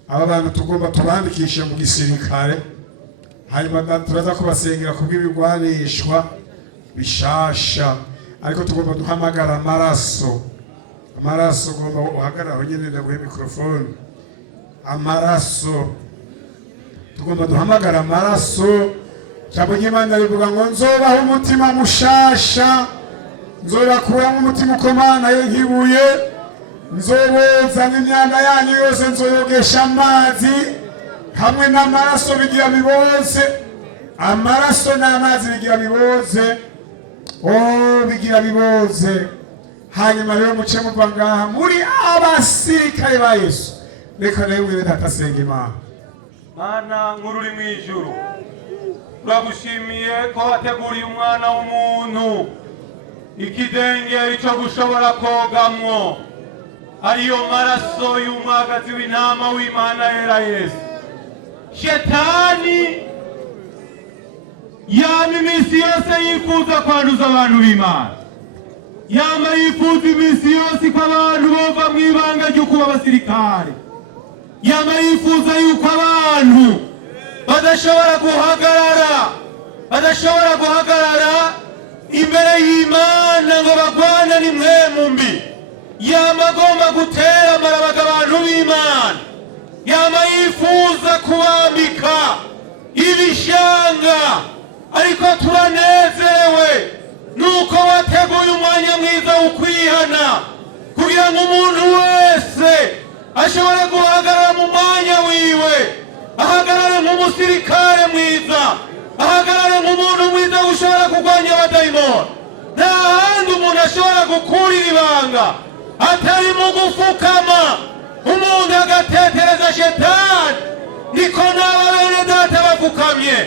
aba bantu tugomba tubandikishe mu gisirikare hanyuma turaza kubasengera kubw'ibigwanishwa bishasha ariko tugomba duhamagara amaraso ugomba uhagarara nyine ndaguhe mikrofone amaraso tugomba duhamagara amaraso Jambo ry'Imana rivuga ngo nzobaho umutima mushasha, nzobakuramo umutima ukomana nk'ibuye, nzoboza n'imyanda yanyu yose, nzoyogesha amazi hamwe n'amaraso bigira biboze. Amaraso n'amazi bigira biboze, bigira biboze. Hanyuma rero muce muva ngaha muri abasirikare ba Yesu. Reka nawe wiwe datasenga Imana. Mana nkuru uri mw'ijuru, turagushimiye ko wateguriye umwana w'umuntu ikidengeri cyo gushobora kogamwo, ariyo maraso y'umwagazi w'intama w'Imana yera Yesu. Shetani yama iminsi yose yifuza kwanduza abantu b'Imana, yama yifuza iminsi yose ko abantu bova mw'ibanga ryo kuba abasirikare, yama yifuza yuko abantu badashobora guhagarara imbere y'Imana ngo bagwana n'impwemu mbi. Yama agomba gutera amarabaga abantu b'Imana, yama yifuza kubambika ibishanga. Ariko turanezerewe nuko wateguye umwanya mwiza wo kwihana, kugira ngo umuntu wese ashobore guhagarara mu mwanya wiwe, ahagarare nk'umusirikare mwiza, ahagarare nk'umuntu mwiza ushobora kurwanya abadayimoni. Nta handi umuntu ashobora gukurira ibanga atari mu gufukama, umuntu agatetereza Shetani. Niko n'aba bene data bafukamye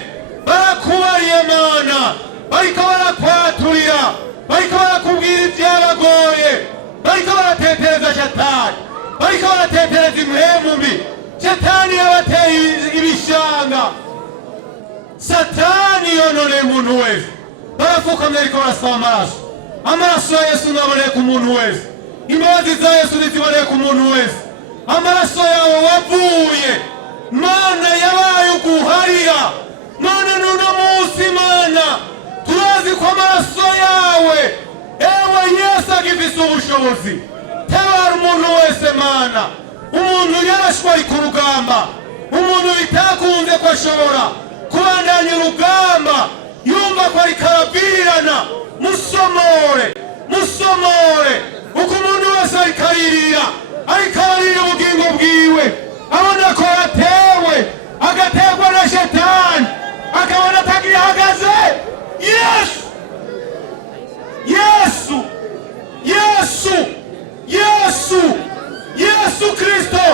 barakubariye Mana, bariko barakwaturira, bariko barakubwira ibyabagoye, bariko baratetereza Shetani, bariko baratetereza impwemu mbi. Shetani yabateye ibishanga, Satani yononeye umuntu wese. Barafukamye ariko barasaba amaraso. Amaraso ya Yesu naboneye ku muntu wese, imbabazi za Yesu niziboneye ku muntu wese. Amaraso yawe wavuye Mana yabaye uguharira. Mana nuno musi Mana turazi ko amaraso yawe ewe Yesu agifise ubushobozi. Tabara umuntu wese Mana, umuntu yarashwe ari ku rugamba, umuntu bitakunze ko ashobora kubandanya urugamba, yumva ko ari karabirana. Musomore uko umuntu wese ari karirira, ariko ararira ubugingo bwiwe, abona ko yatewe, agaterwa na Shetani, akabona atagihagaze. Yesu Kristo,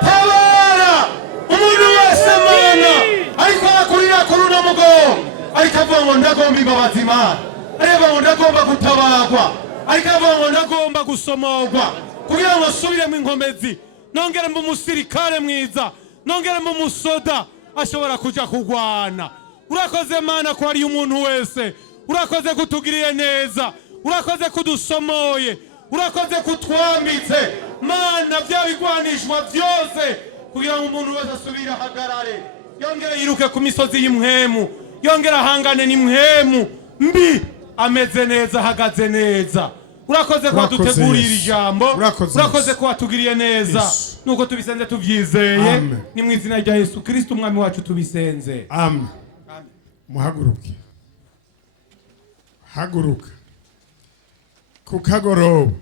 tabara umuntu wese Mana ariko akurira kuri uno mugongo, ariko avuga ngo ndagomba imbabazi Mana, ariko ngo ndagomba gutabarwa, ariko avuga ngo ndagomba gusomorwa, kugira ngo nsubiremo inkomezi, nongere mbe umusirikare mwiza, nongere mbe umusoda ashobora kuja kurwana. Urakoze Mana ko ari umuntu wese, urakoze kutugiriye neza, urakoze kudusomoye, urakoze kutwambitse Mana bya bigwanishwa byose, kugira ngo umuntu wese asubire ahagarare, yongere yiruke ku misozi y'impwemu, yongere ahangane n'impwemu mbi, ameze neza, ahagaze neza. Urakoze ko dutegurira ijambo, urakoze ko watugiriye neza, nuko tubisenze tuvyizeye, ni mu izina rya Yesu Kristo umwami wacu tubisenze. Amen. Muhaguruke, haguruka. Ku kagoroba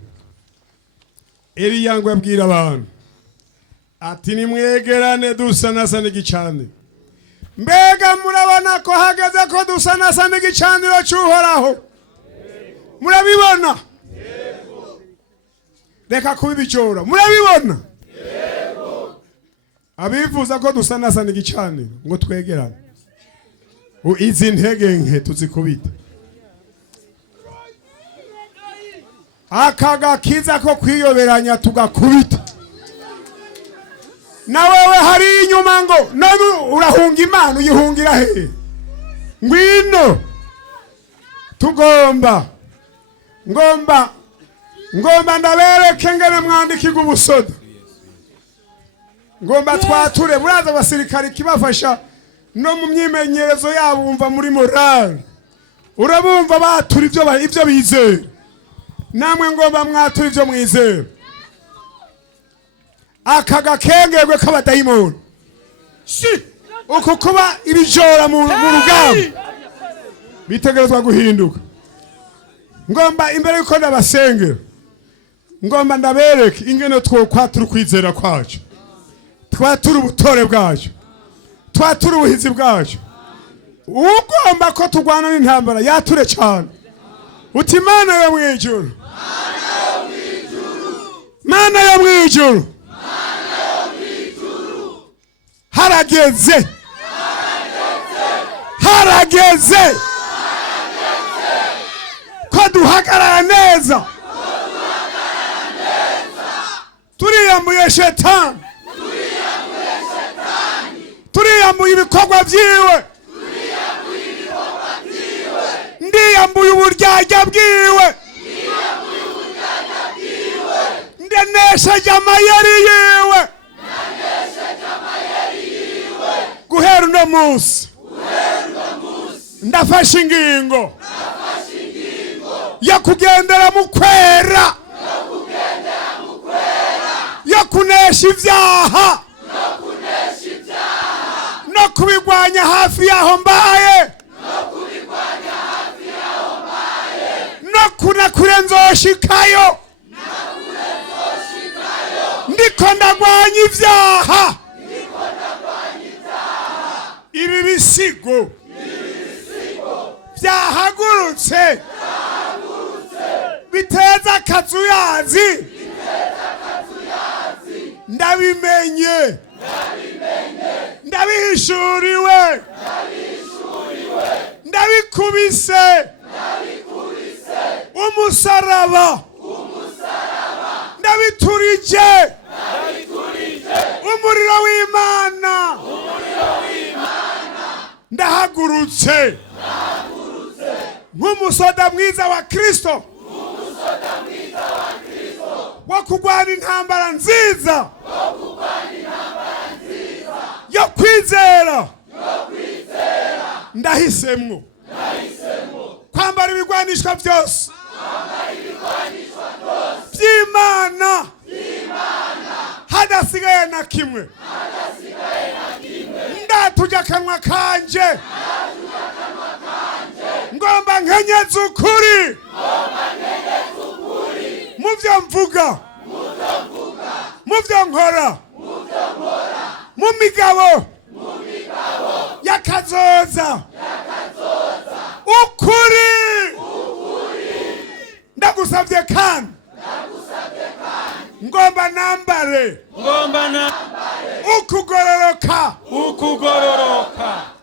Eliya ngo abwira abantu ati nimwegerane dusanasane igicaniro. Mbega murabona ko hageze ko dusanasane igicaniro cy'Uhoraho? Murabibona? Reka kubibicora, murabibona? Abifuza ko dusanasane igicaniro ngo twegerane, izi ntege nke tuzikubita. Akaga kiza ko kwiyoberanya tugakubita. Na wewe hari inyuma ngo none urahunga Imana, uyihungira he? Ngwino tugomba ngomba ndabereke ngene mwandikirwa ubusoda, ngomba twature. Buraza abasirikari kibafasha no mu myimenyerezo yabo, bumva muri morale, urabumva batura ibyo bizera. Namwe ngomba mwatura ibyo mwizera. Akaga kengegwe k'abadayimoni uko kuba ibijora mu rugamba, bitegerezwa guhinduka. Ngomba imbere yuko ndabasengera, ngomba ndabereke ingene twokwatira ukwizera kwacu, twatura ubutore bwacu, twatura ubuhizi bwacu. Ugomba ko turwana n'intambara yature cyane. Uti Mana yo mwijuru, Mana yo mwijuru, harageze, harageze ko duhagarara neza, turiyambuye shetani, turiyambuye ibikorwa byiwe, ndiyambuye uburyarya bwiwe, ndanesheje amayeri yiwe. Guhera uno munsi ndafashe ingingo yo kugendera mu kwera, yo kunesha ibyaha no kubigwanya hafi yaho mbaye, no kunakure nzoshikayo, ndiko ndagwanya ibyaha. Ibi bisigo byahagurutse biteza akazuyazi, ndabimenye, ndabihishuriwe, ndabikubise umusaraba, ndabiturije umuriro w'Imana. Ndahagurutse nk'umusoda mwiza wa Kristo, wo kurwana intambara nziza yo kwizera. Ndahisemwo kwambara ibigwanishwa byose by'Imana, hadasigaye na kimwe. Ndatuja akanwa kanje, ngomba nkenyeze ukuri mu byo mvuga, mu byo nkora, mu migabo y'akazoza. Ukuri ndagusabye kandi ngomba nambare ukugororoka,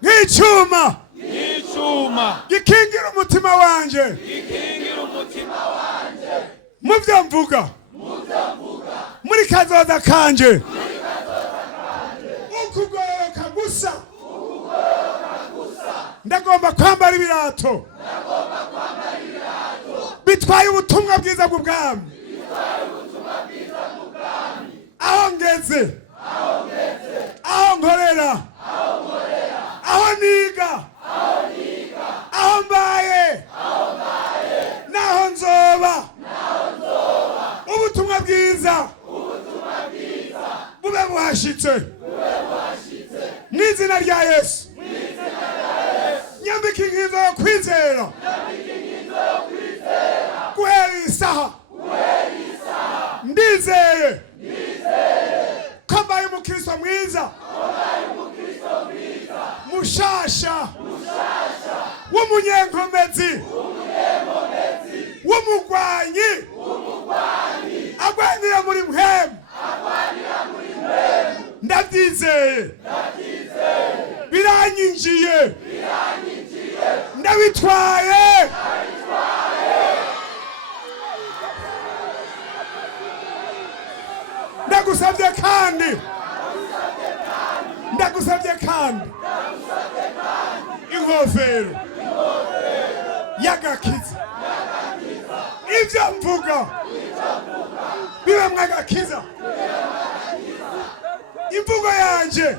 nk'icyuma gikingira umutima wanje, mu byo mvuga, muri kazoza kanje. Ukugororoka gusa, ndagomba kwambara ibirato bitwaye ubutumwa bwiza bw'ubwami. Aho ngeze, aho nkorera, aho niga, aho mbaye, naho nzoba, ubutumwa bwiza bube buhashitse mu izina rya Yesu. Nyambika inkinzo yo kwizera guhera isaha, ndizeye ko mbaye umukristo mwiza, mushasha, w'umunyenkomezi, w'umugwanyi, agwanira muri mpemu. Ndabyizeye, biranyinjiye, ndabitwaye. Ndagusabye kandi ingofero y'agakiza, ibyo mvuga bibe mwagakiza. Imvugo yanje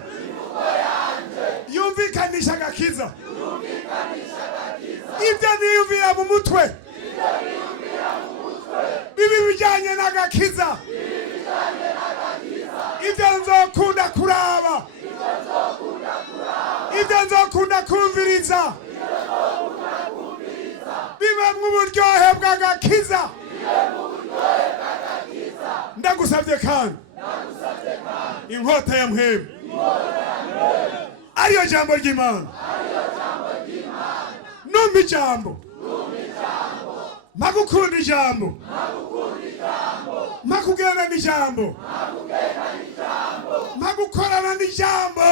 yumvikanisha agakiza, ibyo niyumvira mu mutwe bibi bijyanye n'agakiza, ibyo nzokunda kuraba, ibyo nzokunda kumviriza, buryohe bw'agakiza ndagusabye kandi inkota ya mpwemu ariyo jambo ry'Imana numva ijambo mpagukunda ijambo mpakugenda n'ijambo mpagukorana n'ijambo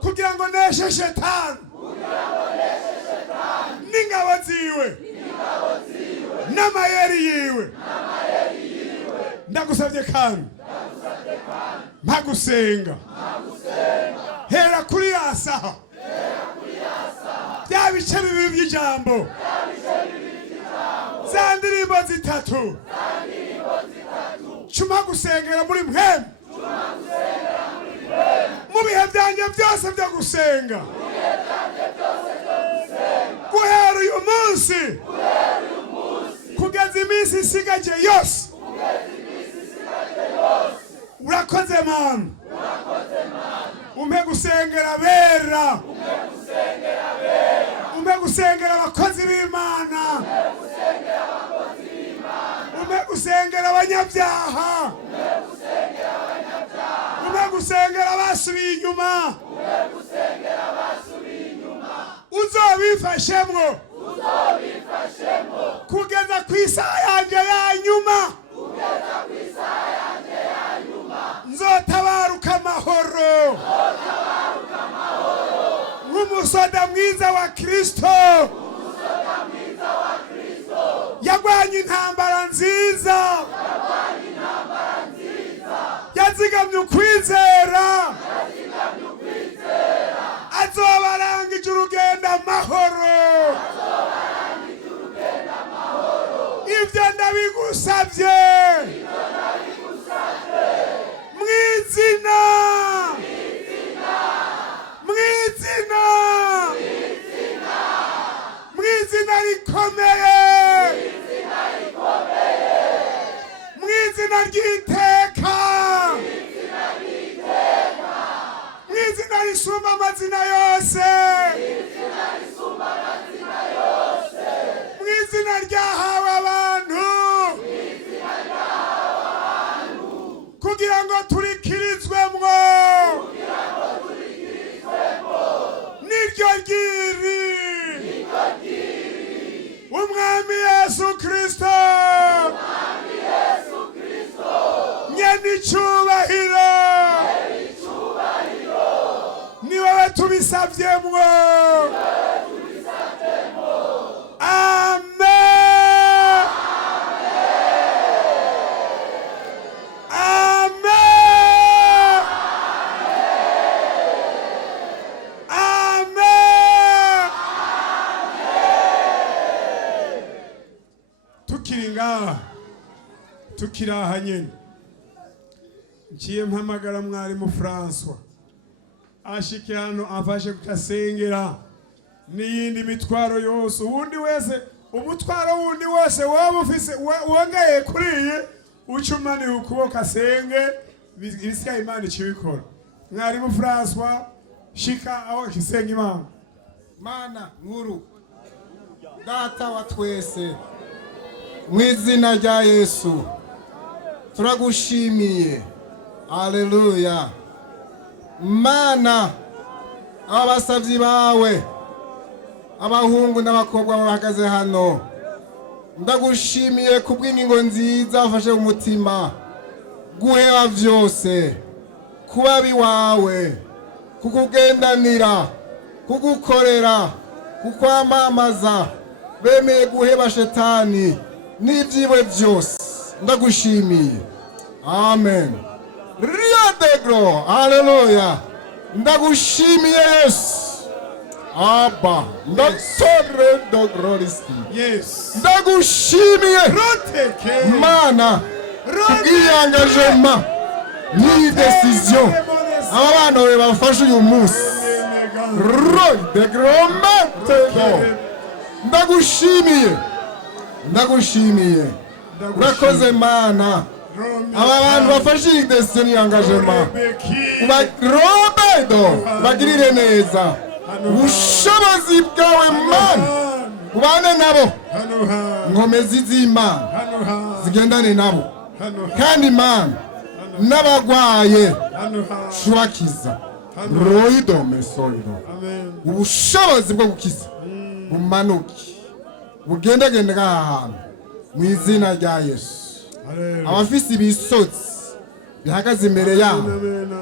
kugira ngo neshe shetani n'ingabo ziwe n'amayeri yiwe ndagusabye kandi mpagusenga hera kuri ya saha bya bice bibiri by'ijambo za ndirimbo zitatu cuma gusengera muri mpemu mu bihe byanjye byose byo gusenga guhera uyu munsi kugeza iminsi isigaje yose urakoze Mana umpe gusengera bera umpe gusengera abakozi b'Imana umpe gusengera abanyabyaha umpe gusengera abasubiye inyuma uzobifashemwo kugeza ku isaha yanjye ya nyuma nzotabaruka amahoro nk'umusoda mwiza wa Kristo yagwanye intambara nziza yazigamye ukwizera azobarangije urugendo amahoro ibyo ndabigusabye mw'izina rikomeye mw'izina ry'iteka mw'izina risumba amazina yose mw'izina ryahawe abantu kugira ngo turikirizwemwo niryo ryiri umwami Yesu Kristo nyene icubahiro ni wowe tubisavyemwo amen tukiraha nyene nciye mpamagara mwarimu François ashike hano afashe kukasengera n'iyindi mitwaro yose uwundi wese umutwaro wundi wose waba ufise wongeye kuriye ucumaniye ukuboko asenge ibisigaye Imana icibikora mwarimu François shika aho kisenga Imana Mana nkuru data wa twese mw'izina rya Yesu turagushimiye haleluya Mana abasavyi bawe abahungu n'abakobwa bahagaze hano ndagushimiye kubw'ingingo nziza wafashe umutima guheba vyose kuba biwawe kukugendanira kugukorera kukwamamaza bemeye guheba shetani n'ivyiwe vyose ndagushimiye amen Rio Degro haleluya ndagushimiye Yesu Abba ndasore dogroriski yes ndagushimiye Mana ubwiyangajema ni decision aba bana we bafashe uyu munsi Rio Degro ndagushimiye urakoze Mana aba bantu bafashe iyi decision y'engagement Robedo bagirire neza ubushobozi bwawe Mana ubane nabo hano ha nkomezi z'Imana hano ha zigendane nabo hano ha kandi Imana n'abagwaye hano ha shubakiza roidome soiro amen ubushobozi bwo gukiza bumanuke bugendagende ngaha hantu mu izina rya Yesu. haleluya Abafise ibisotsi bihagaze imbere yabo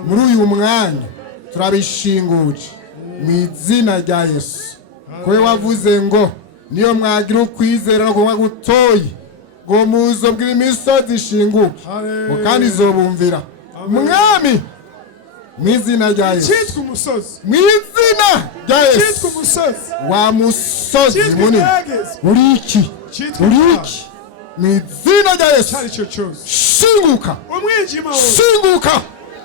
muri uyu mwanya turabishinguje mu izina rya Yesu. Kowe wavuze ngo niyo mwagira ukwizera no kuba gutoyi ngo muzo bwira imisozi ishinguke ngo kandi izobumvira mwami mu izina rya Yesu. cyitwa umusozi Mu izina rya Yesu. cyitwa umusozi Wa musozi cyitwa munini igeragezwa uri iki cyitwa uri iki mu izina rya Yesu. cyari cyo cyose Shinguka umwijima wose shinguka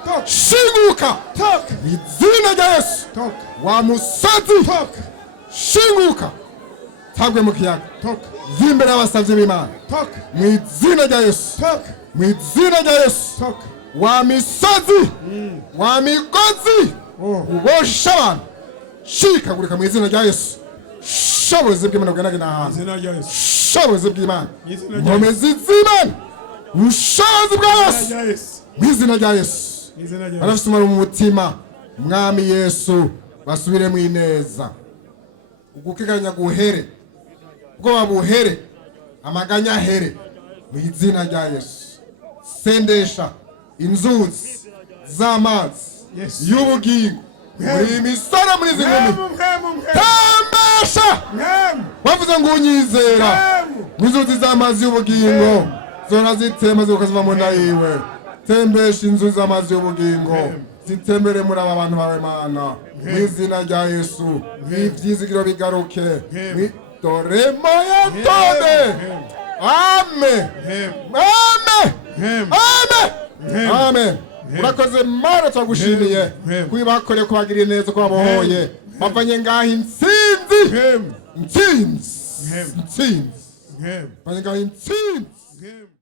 toka shinguka toka mu izina rya Yesu. toka Wa musozi toka shinguka tagwe mu kiyaga toka vimbere y'abasavye b'Imana toka mu izina rya Yesu. toka Mu izina rya Yesu. toka Wa misozi wa migozi ubosha abantu shikagurika mu izina rya Yesu. Shobozi bw'Imana bwanagena hanze izina rya Yesu shobozi bw'Imana izina rya nkomezi z'Imana ubushobozi bwa Yesu Yesu mu izina rya Yesu. izina rya Yesu Barafise umumaro mu mutima mwami Yesu basubiremo ineza ugukiganya guhere ubwoba buhere amaganya ahere mu izina rya Yesu. Sendesha inzuzi z'amazi Yes. y'ubugingo muri imisara muri izi nkumi mwemu tembesha wavuze ngo unyizera mu inzuzi z'amazi y'ubugingo zora zitemba ziguka ziva mu nda yiwe. Tembesha inzuzi z'amazi y'ubugingo zitembere muri aba bantu bawe Mana mu izina rya Yesu. Ivyizigiro bigaruke doremo ya tode amen amen amen amen. Urakoze Mana twagushimiye kwibakoreye kubagirira neza ko babohoye bavanye ngaho intsinzi intsinzi intsinzi bavanye ngaho intsinzi